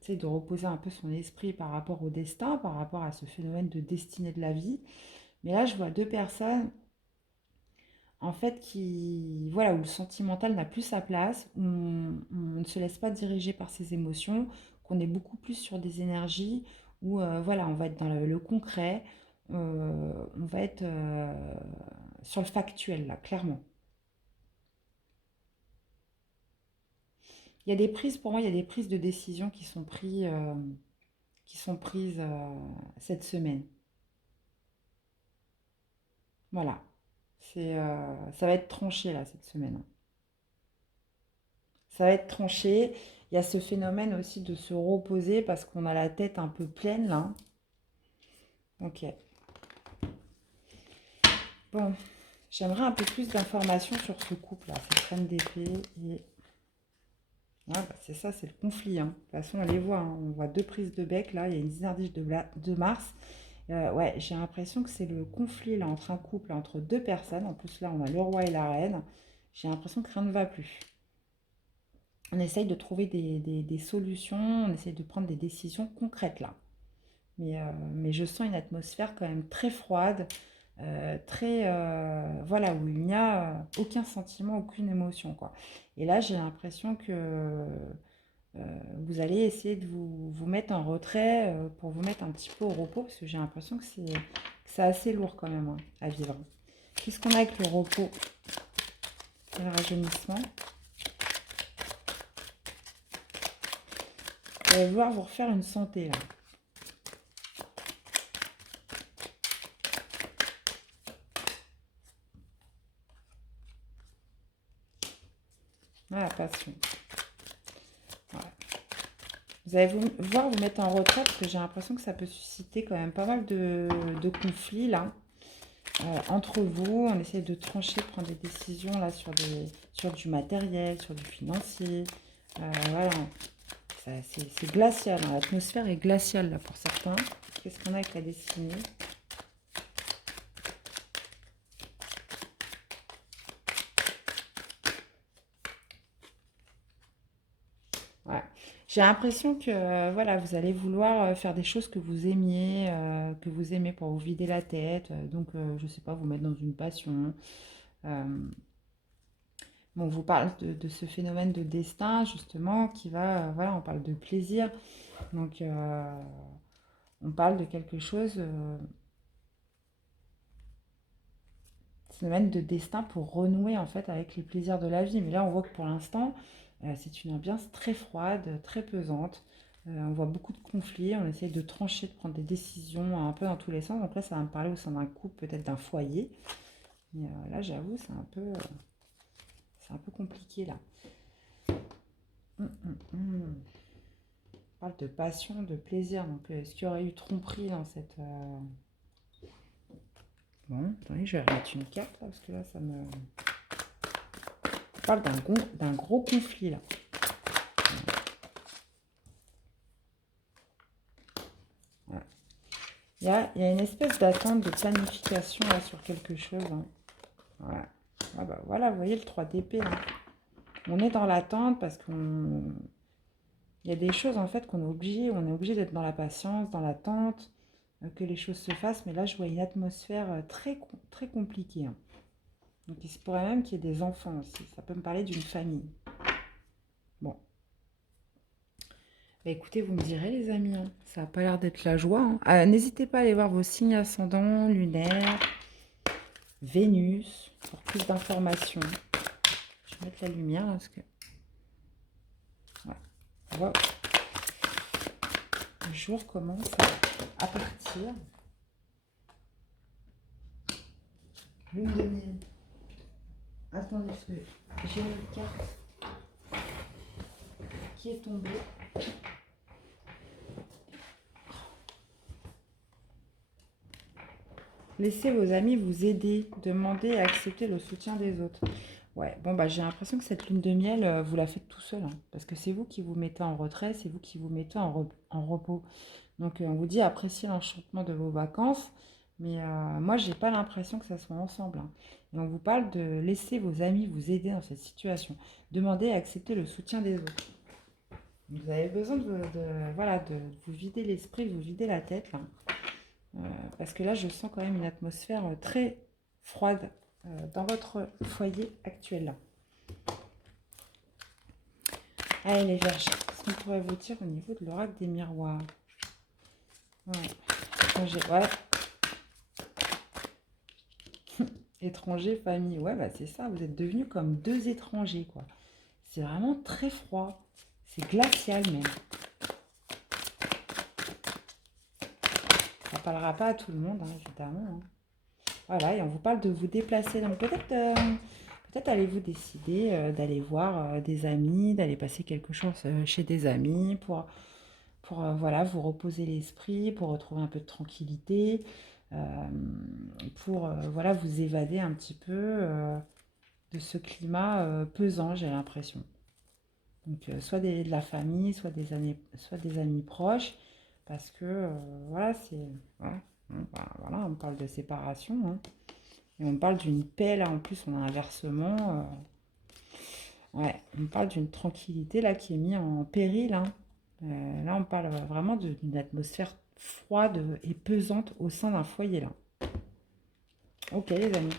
essaye de reposer un peu son esprit par rapport au destin, par rapport à ce phénomène de destinée de la vie. Mais là, je vois deux personnes, en fait, voilà, où le sentimental n'a plus sa place, où on ne se laisse pas diriger par ses émotions, qu'on est beaucoup plus sur des énergies où, voilà, on va être dans le concret, on va être sur le factuel, là, clairement. Il y a des prises, pour moi, il y a des prises de décision qui sont prises cette semaine. Voilà. Ça va être tranché là cette semaine. Ça va être tranché. Il y a ce phénomène aussi de se reposer parce qu'on a la tête un peu pleine là. Ok. Bon, j'aimerais un peu plus d'informations sur ce couple là, cette reine d'épée et... Ouais, bah, c'est ça, c'est le conflit, hein. De toute façon, on les voit, hein. On voit deux prises de bec là, il y a une dynardiche de Mars. Ouais, j'ai l'impression que c'est le conflit là entre un couple, entre deux personnes. En plus là, on a le roi et la reine. J'ai l'impression que rien ne va plus. On essaye de trouver des solutions, on essaye de prendre des décisions concrètes là. Mais je sens une atmosphère quand même très froide, très, voilà, où il n'y a aucun sentiment, aucune émotion, quoi. Et là, j'ai l'impression que vous allez essayer de vous mettre en retrait pour vous mettre un petit peu au repos, parce que j'ai l'impression que c'est assez lourd quand même hein, à vivre. Qu'est-ce qu'on a avec le repos et le rajeunissement? Vous allez vouloir vous refaire une santé là. Ah, la passion. Ouais. Vous allez voir vous mettre en retrait parce que j'ai l'impression que ça peut susciter quand même pas mal de conflits là entre vous. On essaie de trancher, de prendre des décisions là sur du matériel, sur du financier. Voilà, c'est glacial, hein. L'atmosphère est glaciale là pour certains. Qu'est-ce qu'on a avec la destinée? Ouais. J'ai l'impression que voilà, vous allez vouloir faire des choses que vous aimez pour vous vider la tête. Donc, je sais pas, vous mettre dans une passion. Euh, bon, on vous parle de ce phénomène de destin, justement, qui va, voilà, on parle de plaisir. Donc, on parle de quelque chose, phénomène de destin pour renouer, en fait, avec les plaisirs de la vie. Mais là, on voit que pour l'instant, c'est une ambiance très froide, très pesante. On voit beaucoup de conflits, on essaye de trancher, de prendre des décisions un peu dans tous les sens. Donc là, ça va me parler au sein d'un couple, peut-être d'un foyer. Mais là, j'avoue, c'est un peu compliqué, là. Hum. On parle de passion, de plaisir. Donc, est-ce qu'il y aurait eu tromperie dans cette... Bon, attendez, je vais remettre une carte, là, parce que là, ça me... On parle d'un gros conflit, là. Ouais. Il y a une espèce d'attente, de planification, là, sur quelque chose, hein. Ouais. Ah bah voilà, vous voyez le 3 d'épée, là. On est dans l'attente parce qu'on... Il y a des choses, en fait, on est obligé d'être dans la patience, dans l'attente, que les choses se fassent. Mais là, je vois une atmosphère très compliquée, hein. Donc, il se pourrait même qu'il y ait des enfants aussi. Ça peut me parler d'une famille. Bon. Bah, écoutez, vous me direz, les amis, hein. Ça n'a pas l'air d'être la joie, hein. N'hésitez pas à aller voir vos signes ascendants, lunaires, Vénus, pour plus d'informations. Je vais mettre la lumière, là, parce que... Ouais. On voit le jour commence à partir. Lune de miel. Attendez, parce que j'ai une carte qui est tombée. Laissez vos amis vous aider, demandez et accepter le soutien des autres. Ouais, bon, bah j'ai l'impression que cette lune de miel, vous la faites tout seul, hein, parce que c'est vous qui vous mettez en retrait, c'est vous qui vous mettez en repos. Donc, on vous dit appréciez l'enchantement de vos vacances, mais moi, j'ai pas l'impression que ça soit ensemble, hein. Et on vous parle de laisser vos amis vous aider dans cette situation. Demandez et accepter le soutien des autres. Vous avez besoin voilà, de vous vider l'esprit, de vous vider la tête, là. Parce que là, je sens quand même une atmosphère très froide dans votre foyer actuel, là. Allez, les Vierges, qu'est-ce qu'on pourrait vous dire au niveau de l'oracle des miroirs? Ouais. Ouais. Étranger, famille. Ouais, bah c'est ça, vous êtes devenus comme deux étrangers, quoi. C'est vraiment très froid. C'est glacial même. Ça ne parlera pas à tout le monde, hein, évidemment. Hein. Voilà, et on vous parle de vous déplacer. Donc peut-être allez-vous décider d'aller voir des amis, d'aller passer quelque chose chez des amis pour voilà, vous reposer l'esprit, pour retrouver un peu de tranquillité, euh, pour voilà, vous évader un petit peu de ce climat pesant, j'ai l'impression. Donc soit de la famille, soit des amis proches, parce que voilà, c'est voilà, hein, bah, voilà, on parle de séparation, hein, et on parle d'une paix là. En plus, on a un versement. Ouais, on parle d'une tranquillité là qui est mise en péril, hein. Là, on parle vraiment d'une atmosphère froide et pesante au sein d'un foyer là. Ok, les amis.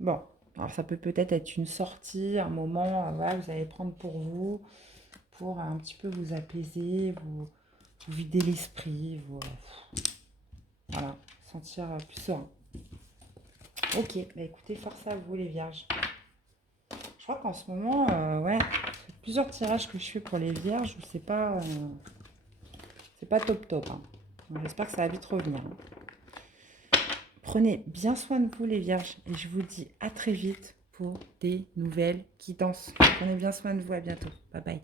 Bon, alors ça peut peut-être être une sortie, un moment, voilà, vous allez prendre pour un petit peu vous apaiser, vous vider l'esprit, vous voilà, sentir plus serein. Ok, bah écoutez, force à vous les vierges. Je crois qu'en ce moment, ouais, plusieurs tirages que je fais pour les vierges, c'est pas top top, hein. J'espère que ça va vite revenir, hein. Prenez bien soin de vous les vierges et je vous dis à très vite pour des nouvelles guidances. Prenez bien soin de vous, à bientôt. Bye bye.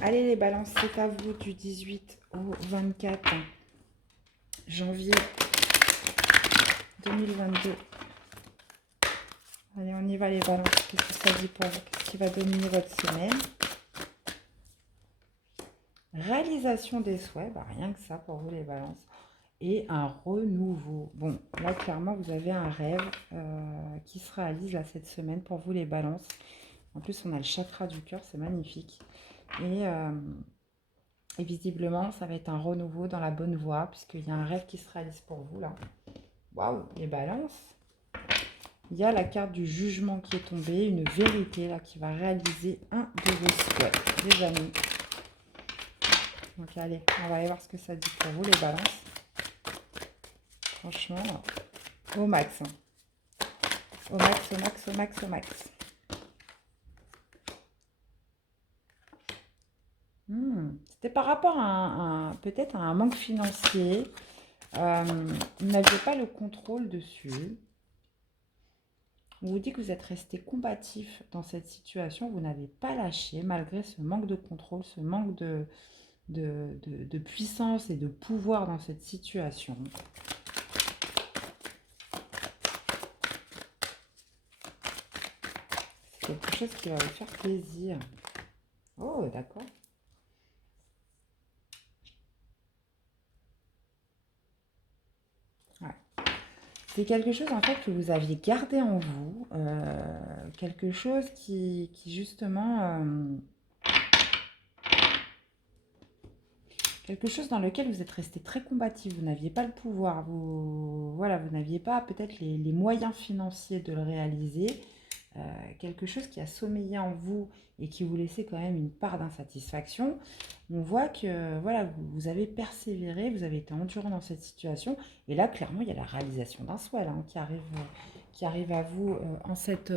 Allez les balances, c'est à vous du 18 au 24 janvier 2022. Allez, on y va les balances. Qu'est-ce que ça dit pour vous? Qu'est-ce qui va dominer votre semaine? Réalisation des souhaits, bah rien que ça pour vous les balances. Et un renouveau. Bon, là clairement vous avez un rêve qui se réalise là cette semaine pour vous les balances. En plus on a le chakra du cœur, c'est magnifique. Et visiblement ça va être un renouveau dans la bonne voie puisqu'il y a un rêve qui se réalise pour vous là. Waouh, les balances. Il y a la carte du jugement qui est tombée, une vérité là qui va réaliser un de vos souhaits, les amis. Donc allez, on va aller voir ce que ça dit pour vous les balances. Franchement, au max. Hein. Au max, au max, au max, au max. C'était par rapport à peut-être à un manque financier. Vous n'aviez pas le contrôle dessus. On vous dit que vous êtes resté combatif dans cette situation. Vous n'avez pas lâché malgré ce manque de contrôle, ce manque de puissance et de pouvoir dans cette situation. C'est quelque chose qui va vous faire plaisir. Oh, d'accord. Ouais. C'est quelque chose en fait que vous aviez gardé en vous, quelque chose qui justement, quelque chose dans lequel vous êtes resté très combatif, vous n'aviez pas le pouvoir, voilà, vous n'aviez pas peut-être les moyens financiers de le réaliser, quelque chose qui a sommeillé en vous et qui vous laissait quand même une part d'insatisfaction. On voit que voilà, vous avez persévéré, vous avez été endurant dans cette situation, et là clairement il y a la réalisation d'un souhait là, hein, qui arrive à vous en cette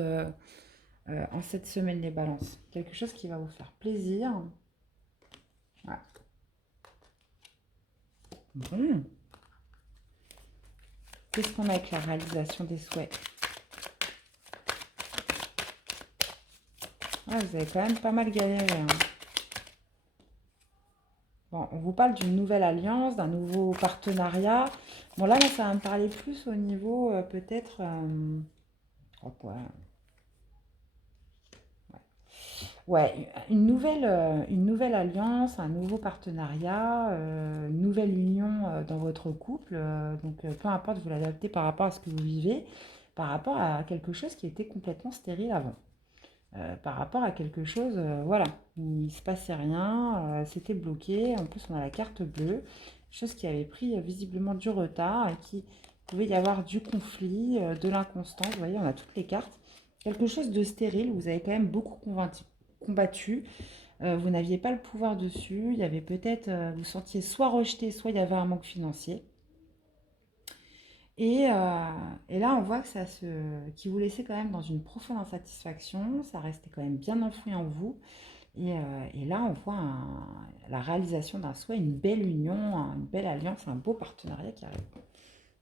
semaine les balances. Quelque chose qui va vous faire plaisir. Ouais. Bon. Qu'est-ce qu'on a avec la réalisation des souhaits? Ah, vous avez quand même pas mal galéré, hein. Bon, on vous parle d'une nouvelle alliance, d'un nouveau partenariat. Bon, là, ça va me parler plus au niveau, peut-être... oh, quoi. Ouais, une nouvelle alliance, un nouveau partenariat, une nouvelle union dans votre couple. Donc, peu importe, vous l'adaptez par rapport à ce que vous vivez, par rapport à quelque chose qui était complètement stérile avant. Par rapport à quelque chose, voilà, il ne se passait rien, c'était bloqué. En plus, on a la carte bleue, chose qui avait pris visiblement du retard et qui pouvait y avoir du conflit, de l'inconstance. Vous voyez, on a toutes les cartes. Quelque chose de stérile, vous avez quand même beaucoup combattu. Vous n'aviez pas le pouvoir dessus. Il y avait peut-être, vous sentiez soit rejeté, soit il y avait un manque financier. Et là, on voit que qui vous laissait quand même dans une profonde insatisfaction, ça restait quand même bien enfoui en vous. Et là, on voit la réalisation d'un souhait, une belle union, une belle alliance, un beau partenariat qui arrive.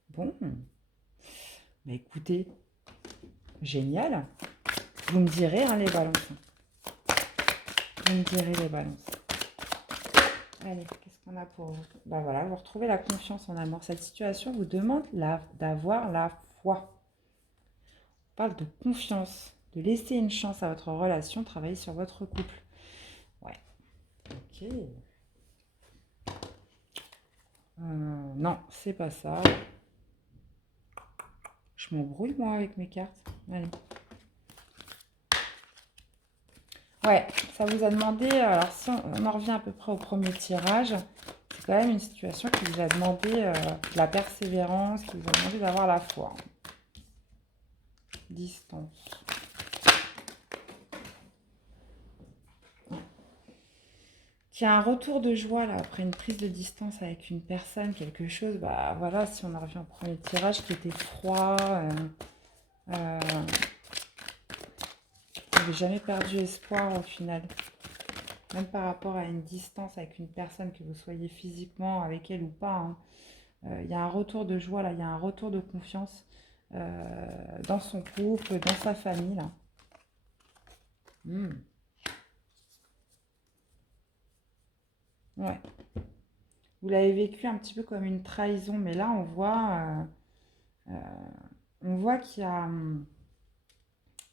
Bon, bah écoutez, génial. Vous me direz, hein, les balances. Vous me direz les balances. Allez, qu'est-ce qu'on a pour vous? Bah voilà, vous retrouvez la confiance en amour. Cette situation vous demande d'avoir la foi. On parle de confiance, de laisser une chance à votre relation, travailler sur votre couple. Ouais, ok. Non, c'est pas ça. Je m'embrouille moi avec mes cartes. Allez. Ouais, ça vous a demandé, alors si on en revient à peu près au premier tirage, c'est quand même une situation qui vous a demandé de la persévérance, qui vous a demandé d'avoir la foi. Distance. Qu'il y a un retour de joie là, après une prise de distance avec une personne, quelque chose, bah voilà, si on en revient au premier tirage qui était froid, vous n'avez jamais perdu espoir au final. Même par rapport à une distance avec une personne, que vous soyez physiquement avec elle ou pas, hein. Il y a un retour de joie là, il y a un retour de confiance dans son couple, dans sa famille là. Ouais. Vous l'avez vécu un petit peu comme une trahison, mais là on voit qu'il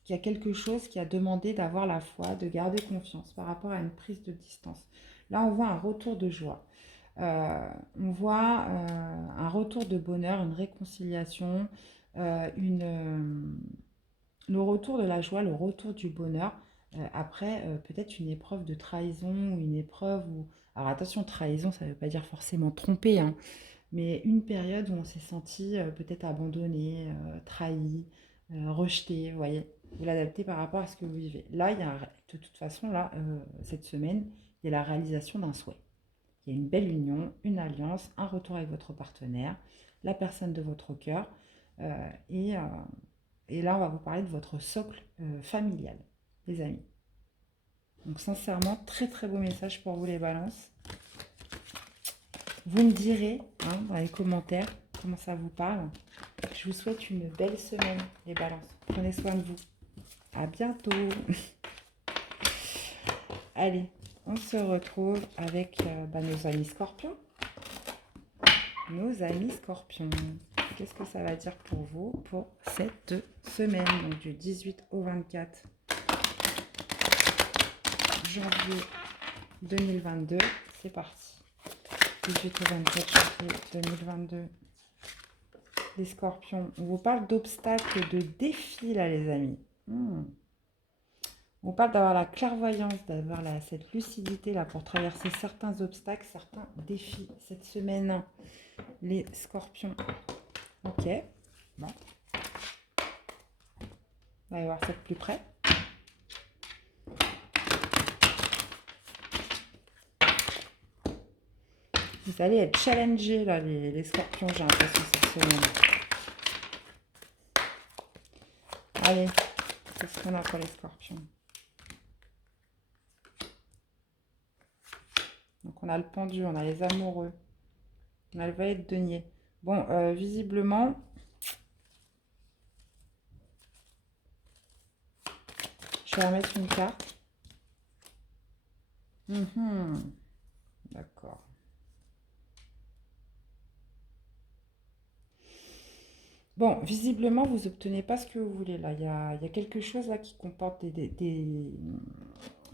y a quelque chose qui a demandé d'avoir la foi, de garder confiance par rapport à une prise de distance. Là, on voit un retour de joie. On voit un retour de bonheur, une réconciliation, le retour de la joie, le retour du bonheur, après peut-être une épreuve de trahison, ou une épreuve où... Alors attention, trahison, ça ne veut pas dire forcément tromper, hein, mais une période où on s'est senti peut-être abandonné, trahi, rejeté, vous voyez. Vous l'adaptez par rapport à ce que vous vivez. Là, de toute façon, là, cette semaine, il y a la réalisation d'un souhait. Il y a une belle union, une alliance, un retour avec votre partenaire, la personne de votre cœur. euh, et, euh, et là, on va vous parler de votre socle familial, les amis. Donc sincèrement, très très beau message pour vous les balances. Vous me direz hein, dans les commentaires comment ça vous parle. Je vous souhaite une belle semaine les balances. Prenez soin de vous. À bientôt. Allez, on se retrouve avec nos amis scorpions. Nos amis scorpions. Qu'est-ce que ça va dire pour vous pour cette semaine, donc du 18 au 24 janvier 2022. C'est parti. 18 au 24 janvier 2022. Les scorpions. On vous parle d'obstacles, de défis là les amis. On parle d'avoir la clairvoyance, d'avoir cette lucidité là pour traverser certains obstacles, certains défis cette semaine. Les scorpions. Ok. Bon. On va aller voir ça de plus près. Vous allez être challengés là les scorpions, j'ai l'impression cette semaine. Allez, c'est ce qu'on a pour les scorpions. Donc on a le pendu, on a les amoureux, on a le valet de denier. Bon, visiblement, je vais remettre une carte. D'accord. Bon, visiblement, vous n'obtenez pas ce que vous voulez là. Il y a quelque chose là qui comporte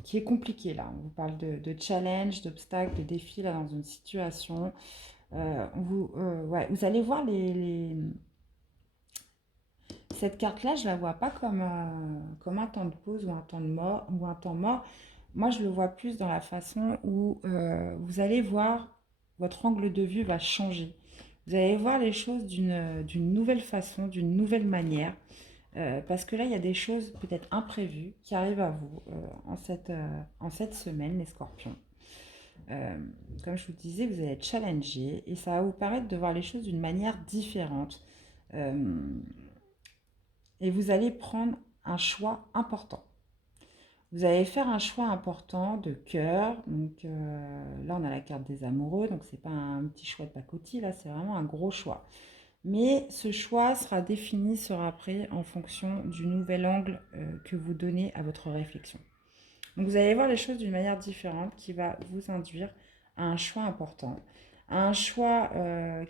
qui est compliqué là. On vous parle de challenge, d'obstacles, de défis là dans une situation. Ouais, vous allez voir cette carte-là, je la vois pas comme un temps de pause ou un temps de mort ou un temps mort. Moi, je le vois plus dans la façon où vous allez voir votre angle de vue va changer. Vous allez voir les choses d'une nouvelle façon, d'une nouvelle manière. Parce que là, il y a des choses peut-être imprévues qui arrivent à vous en cette semaine, les scorpions. Comme je vous disais, vous allez être challengé et ça va vous permettre de voir les choses d'une manière différente. et vous allez prendre un choix important. Vous allez faire un choix important de cœur. Donc là, on a la carte des amoureux. Donc, ce n'est pas un petit choix de pacotille. Là, c'est vraiment un gros choix. Mais ce choix sera défini, sera pris en fonction du nouvel angle que vous donnez à votre réflexion. Donc, vous allez voir les choses d'une manière différente qui va vous induire à un choix important, à un choix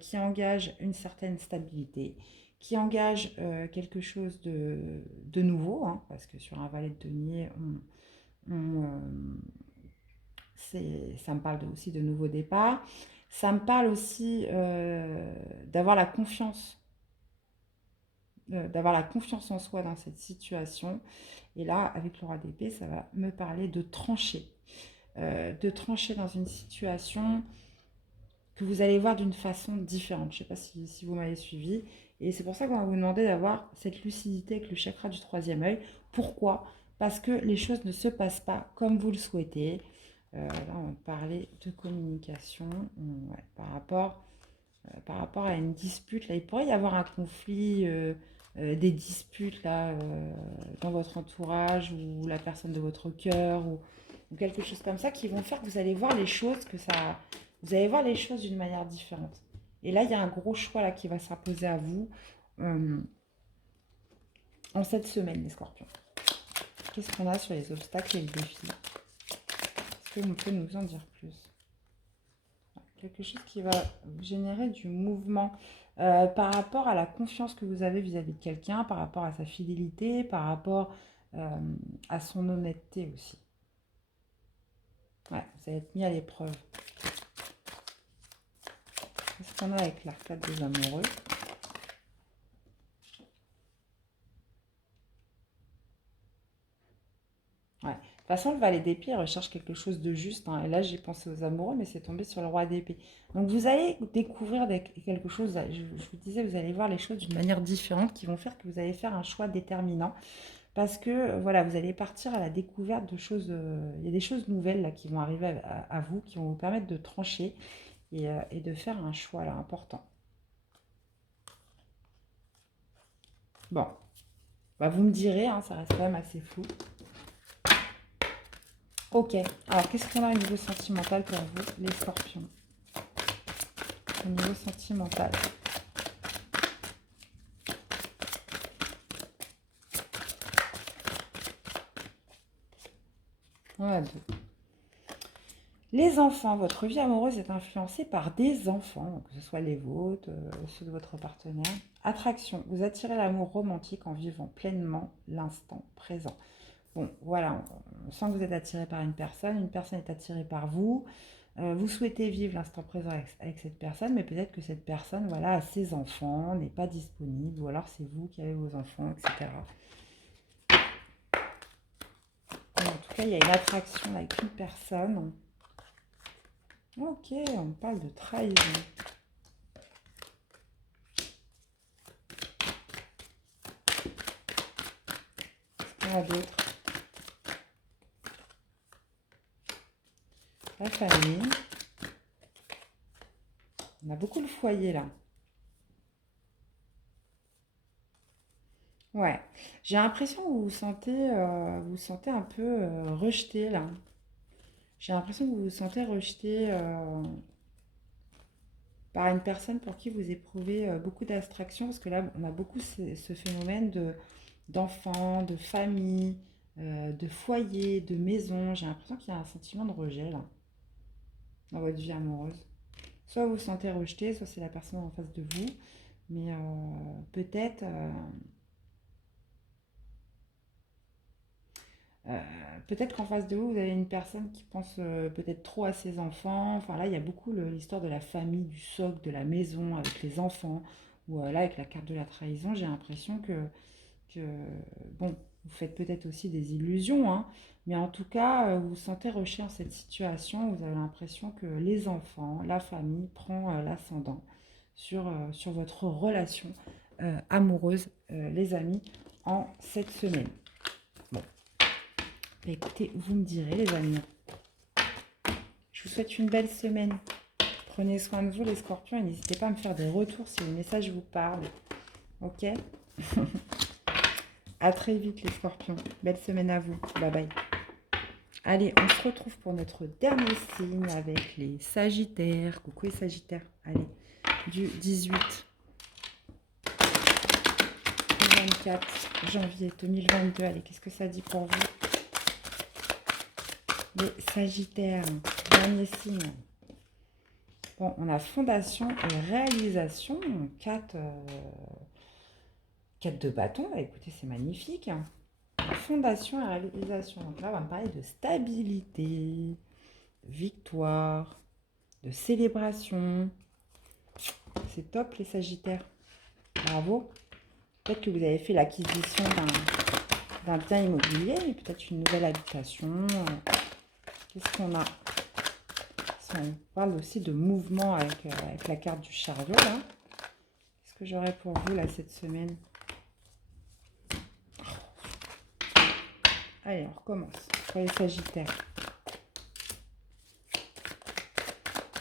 qui engage une certaine stabilité, qui engage quelque chose de nouveau, hein, parce que sur un valet de denier, ça me parle aussi de nouveaux départs. Ça me parle aussi d'avoir la confiance, en soi dans cette situation. Et là, avec le roi d'épée, ça va me parler de trancher. De trancher dans une situation que vous allez voir d'une façon différente. Je ne sais pas si vous m'avez suivi. Et c'est pour ça qu'on va vous demander d'avoir cette lucidité avec le chakra du troisième œil. Pourquoi? Parce que les choses ne se passent pas comme vous le souhaitez. Là, on va parler de communication ouais, par rapport à une dispute. Là, il pourrait y avoir un conflit, des disputes là, dans votre entourage ou la personne de votre cœur ou quelque chose comme ça qui vont faire que vous allez voir les choses vous allez voir les choses d'une manière différente. Et là, il y a un gros choix là qui va s'imposer à vous en cette semaine, les scorpions. Qu'est-ce qu'on a sur les obstacles et les défis? Est-ce que vous pouvez nous en dire plus? Quelque chose qui va générer du mouvement par rapport à la confiance que vous avez vis-à-vis de quelqu'un, par rapport à sa fidélité, par rapport à son honnêteté aussi. Ouais, vous allez être mis à l'épreuve. Qu'est-ce qu'on a avec l'arcade des amoureux? Ouais. De toute façon, le valet d'épée il recherche quelque chose de juste, hein. Et là, j'ai pensé aux amoureux, mais c'est tombé sur le roi d'épée. Donc, vous allez découvrir quelque chose. Je vous disais, vous allez voir les choses d'une manière différente qui vont faire que vous allez faire un choix déterminant. Parce que, voilà, vous allez partir à la découverte de choses. Il y a des choses nouvelles là, qui vont arriver à vous, qui vont vous permettre de trancher et de faire un choix là, important. Bon, bah, vous me direz, hein, ça reste quand même assez flou. Ok, alors qu'est-ce qu'on a au niveau sentimental pour vous, les scorpions? Au niveau sentimental. Voilà, deux. Les enfants, votre vie amoureuse est influencée par des enfants, que ce soit les vôtres, ceux de votre partenaire. Attraction, vous attirez l'amour romantique en vivant pleinement l'instant présent. Bon, voilà, on sent que vous êtes attiré par une personne est attirée par vous. Vous souhaitez vivre l'instant présent avec cette personne, mais peut-être que cette personne, voilà, a ses enfants, n'est pas disponible, ou alors c'est vous qui avez vos enfants, etc. Et en tout cas, il y a une attraction avec une personne. Ok, on parle de trahison. Qu'est-ce qu'il y a d'autre? La famille. On a beaucoup le foyer là. Ouais, j'ai l'impression que vous vous sentez un peu rejeté là. J'ai l'impression que vous vous sentez rejeté par une personne pour qui vous éprouvez beaucoup d'abstraction, parce que là, on a beaucoup ce phénomène d'enfants, de famille, de foyer, de maison. J'ai l'impression qu'il y a un sentiment de rejet là, dans votre vie amoureuse. Soit vous vous sentez rejeté, soit c'est la personne en face de vous, mais peut-être Euh, peut-être qu'en face de vous, vous avez une personne qui pense peut-être trop à ses enfants. Enfin là, il y a beaucoup l'histoire de la famille, du socle, de la maison avec les enfants. Ou là, avec la carte de la trahison, j'ai l'impression que, bon, vous faites peut-être aussi des illusions, hein, mais en tout cas, vous vous sentez rejeté dans cette situation. Vous avez l'impression que les enfants, la famille prend l'ascendant sur votre relation amoureuse, les amis, en cette semaine. Bon. Bah, écoutez, vous me direz les amis. Je vous souhaite une belle semaine. Prenez soin de vous les scorpions et n'hésitez pas à me faire des retours si le message vous parle. Ok? À très vite les scorpions. Belle semaine à vous. Bye bye. Allez, on se retrouve pour notre dernier signe avec les sagittaires. Coucou les sagittaires. Allez, du 18 au 24 janvier 2022. Allez, qu'est-ce que ça dit pour vous? Les sagittaires, dernier signe. Bon, on a fondation et réalisation. 4 de bâton. Bah, écoutez, c'est magnifique. Fondation et réalisation. Donc là, on va me parler de stabilité, de victoire, de célébration. C'est top, les sagittaires. Bravo. Peut-être que vous avez fait l'acquisition d'un bien immobilier, mais peut-être une nouvelle habitation. Qu'est-ce qu'on a? On parle aussi de mouvement avec la carte du chariot, là. Qu'est-ce que j'aurai pour vous, là, cette semaine? Allez, on recommence pour les sagittaires.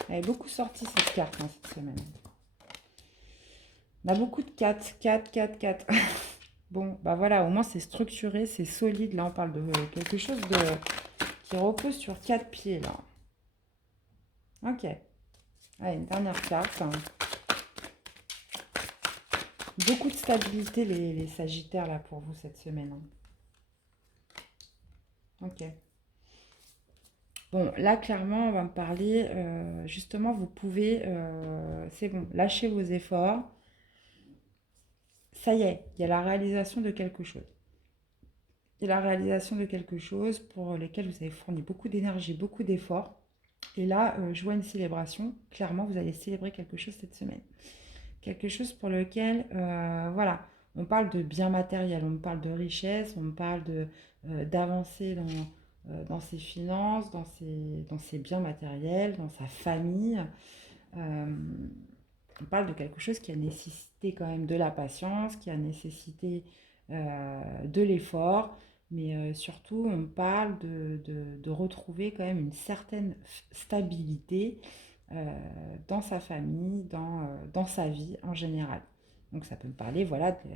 Elle est beaucoup sortie, cette carte, hein, cette semaine. On a beaucoup de 4, 4, 4, 4. Bon, bah voilà, au moins c'est structuré, c'est solide. Là, on parle de quelque chose qui repose sur 4 pieds, là. Ok. Allez, une dernière carte. Beaucoup de stabilité, les sagittaires, là, pour vous, cette semaine. Ok. Bon, là, clairement, on va me parler, justement, vous pouvez, c'est bon, lâchez vos efforts. Ça y est, il y a la réalisation de quelque chose. Il y a la réalisation de quelque chose pour lesquels vous avez fourni beaucoup d'énergie, beaucoup d'efforts. Et là, je vois une célébration. Clairement, vous allez célébrer quelque chose cette semaine. Quelque chose pour lequel, voilà, on parle de biens matériels, on parle de richesse, on parle d'avancer dans ses finances, dans ses biens matériels, dans sa famille. Euh, on parle de quelque chose qui a nécessité quand même de la patience, qui a nécessité de l'effort, mais surtout on parle de retrouver quand même une certaine stabilité dans sa famille, dans sa vie en général. Donc ça peut me parler voilà, de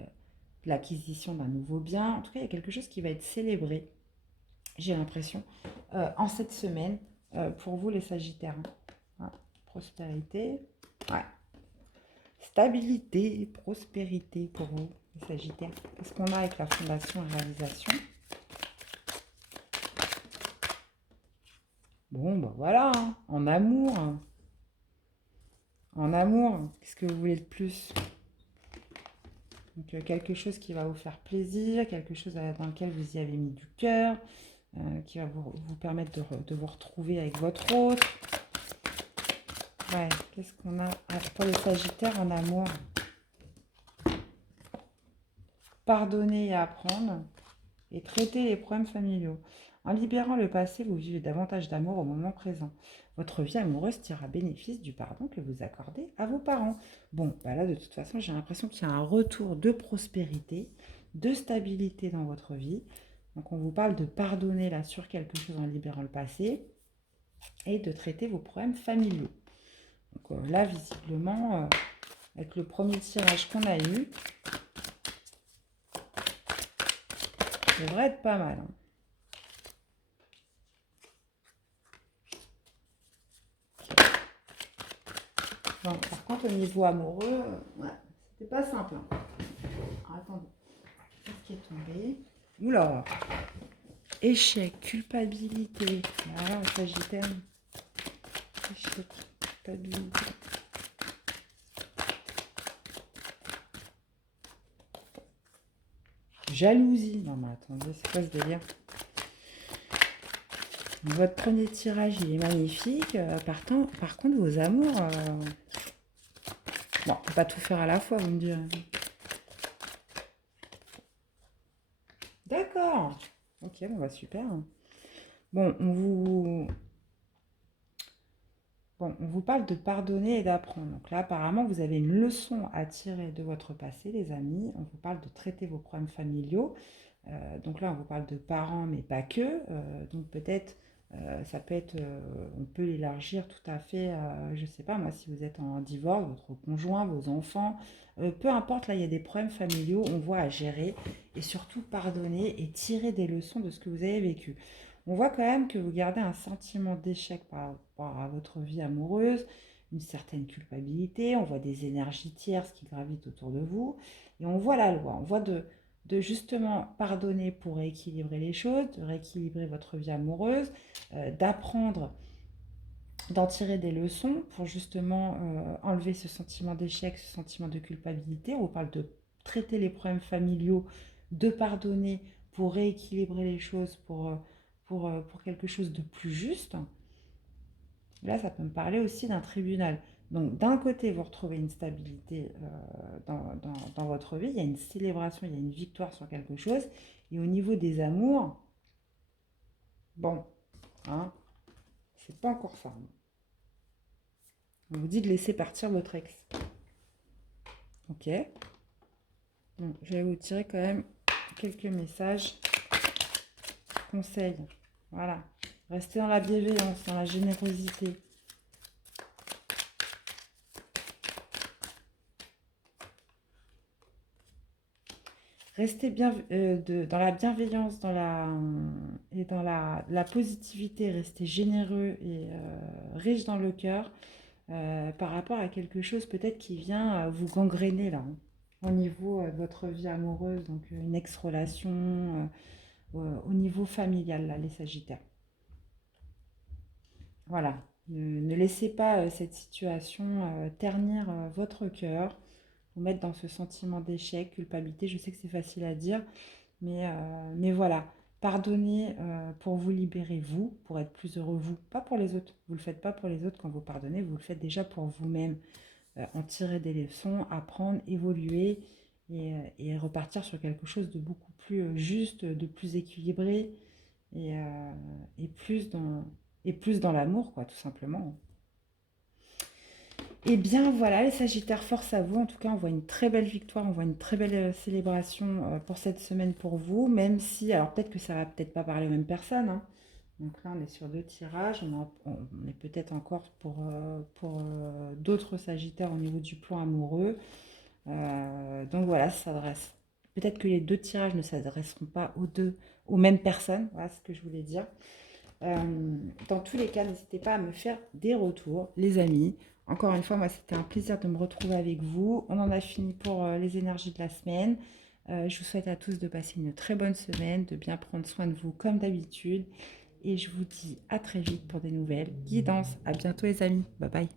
l'acquisition d'un nouveau bien. En tout cas, il y a quelque chose qui va être célébré, j'ai l'impression, en cette semaine pour vous les Sagittaires. Hein. Voilà. Prospérité. Ouais. Stabilité, prospérité pour vous, les Sagittaires. Qu'est-ce qu'on a avec la fondation et réalisation? Bon, ben voilà, hein. En amour. En amour, qu'est-ce que vous voulez de plus? Donc, quelque chose qui va vous faire plaisir, quelque chose dans lequel vous y avez mis du cœur, qui va vous permettre de vous retrouver avec votre autre. Ouais, qu'est-ce qu'on a pour les Sagittaires en amour? Pardonner et apprendre et traiter les problèmes familiaux. En libérant le passé, vous vivez davantage d'amour au moment présent. Votre vie amoureuse tire à bénéfice du pardon que vous accordez à vos parents. Bon, bah là, de toute façon, j'ai l'impression qu'il y a un retour de prospérité, de stabilité dans votre vie. Donc, on vous parle de pardonner là sur quelque chose en libérant le passé et de traiter vos problèmes familiaux. Donc là, visiblement, avec le premier tirage qu'on a eu, ça devrait être pas mal. Hein. Bon, par contre, au niveau amoureux, ouais, c'était pas simple. Hein. Alors, attendez, qu'est-ce qui est tombé? Oula! Échec, culpabilité. Voilà, le Sagittaire. Échec, culpabilité. Jalousie. Non, mais attendez, c'est quoi ce délire? Votre premier tirage, il est magnifique. Par contre, vos amours... Bon, on peut pas tout faire à la fois, vous me direz. D'accord. Ok, bon, bah super. Bon, on vous parle de pardonner et d'apprendre. Donc là, apparemment, vous avez une leçon à tirer de votre passé, les amis. On vous parle de traiter vos problèmes familiaux. Donc là, on vous parle de parents, mais pas que. Donc peut-être Ça peut être, on peut l'élargir tout à fait, je ne sais pas moi, si vous êtes en divorce, votre conjoint, vos enfants, peu importe, là il y a des problèmes familiaux, on voit à gérer et surtout pardonner et tirer des leçons de ce que vous avez vécu. On voit quand même que vous gardez un sentiment d'échec par rapport à votre vie amoureuse, une certaine culpabilité, on voit des énergies tierces qui gravitent autour de vous et on voit la loi, on voit de justement pardonner pour rééquilibrer les choses, de rééquilibrer votre vie amoureuse, d'apprendre, d'en tirer des leçons pour justement enlever ce sentiment d'échec, ce sentiment de culpabilité. On parle de traiter les problèmes familiaux, de pardonner pour rééquilibrer les choses, pour quelque chose de plus juste. Là, ça peut me parler aussi d'un tribunal. Donc, d'un côté, vous retrouvez une stabilité dans votre vie, il y a une célébration, il y a une victoire sur quelque chose. Et au niveau des amours, bon, hein, c'est pas encore ça. On vous dit de laisser partir votre ex. Ok. Bon, je vais vous tirer quand même quelques messages, conseils. Voilà. Restez dans la bienveillance, dans la générosité. Restez bien dans la bienveillance, et dans la positivité. Restez généreux et riche dans le cœur par rapport à quelque chose peut-être qui vient vous gangréner là, hein, au niveau de votre vie amoureuse, donc une ex-relation, au niveau familial, là, les Sagittaires. Voilà. Ne laissez pas cette situation ternir votre cœur, vous mettre dans ce sentiment d'échec, culpabilité. Je sais que c'est facile à dire, mais voilà. Pardonnez pour vous libérer, vous, pour être plus heureux, vous, pas pour les autres. Vous ne le faites pas pour les autres quand vous pardonnez, vous le faites déjà pour vous-même. En tirer des leçons, apprendre, évoluer et repartir sur quelque chose de beaucoup plus juste, de plus équilibré et, euh, et plus dans, et plus dans l'amour, quoi, tout simplement. Et bien voilà, les Sagittaires, force à vous. En tout cas, on voit une très belle victoire, on voit une très belle célébration pour cette semaine pour vous, même si, alors peut-être que ça va peut-être pas parler aux mêmes personnes, hein. Donc là, on est sur 2 tirages, on est peut-être encore pour d'autres Sagittaires au niveau du plan amoureux. Donc voilà, ça s'adresse. Peut-être que les 2 tirages ne s'adresseront pas aux mêmes personnes, voilà ce que je voulais dire. Euh, dans tous les cas, n'hésitez pas à me faire des retours, les amis. Encore une fois, moi, c'était un plaisir de me retrouver avec vous. On en a fini pour les énergies de la semaine. Je vous souhaite à tous de passer une très bonne semaine, de bien prendre soin de vous comme d'habitude. Et je vous dis à très vite pour des nouvelles guidances. À bientôt les amis. Bye bye.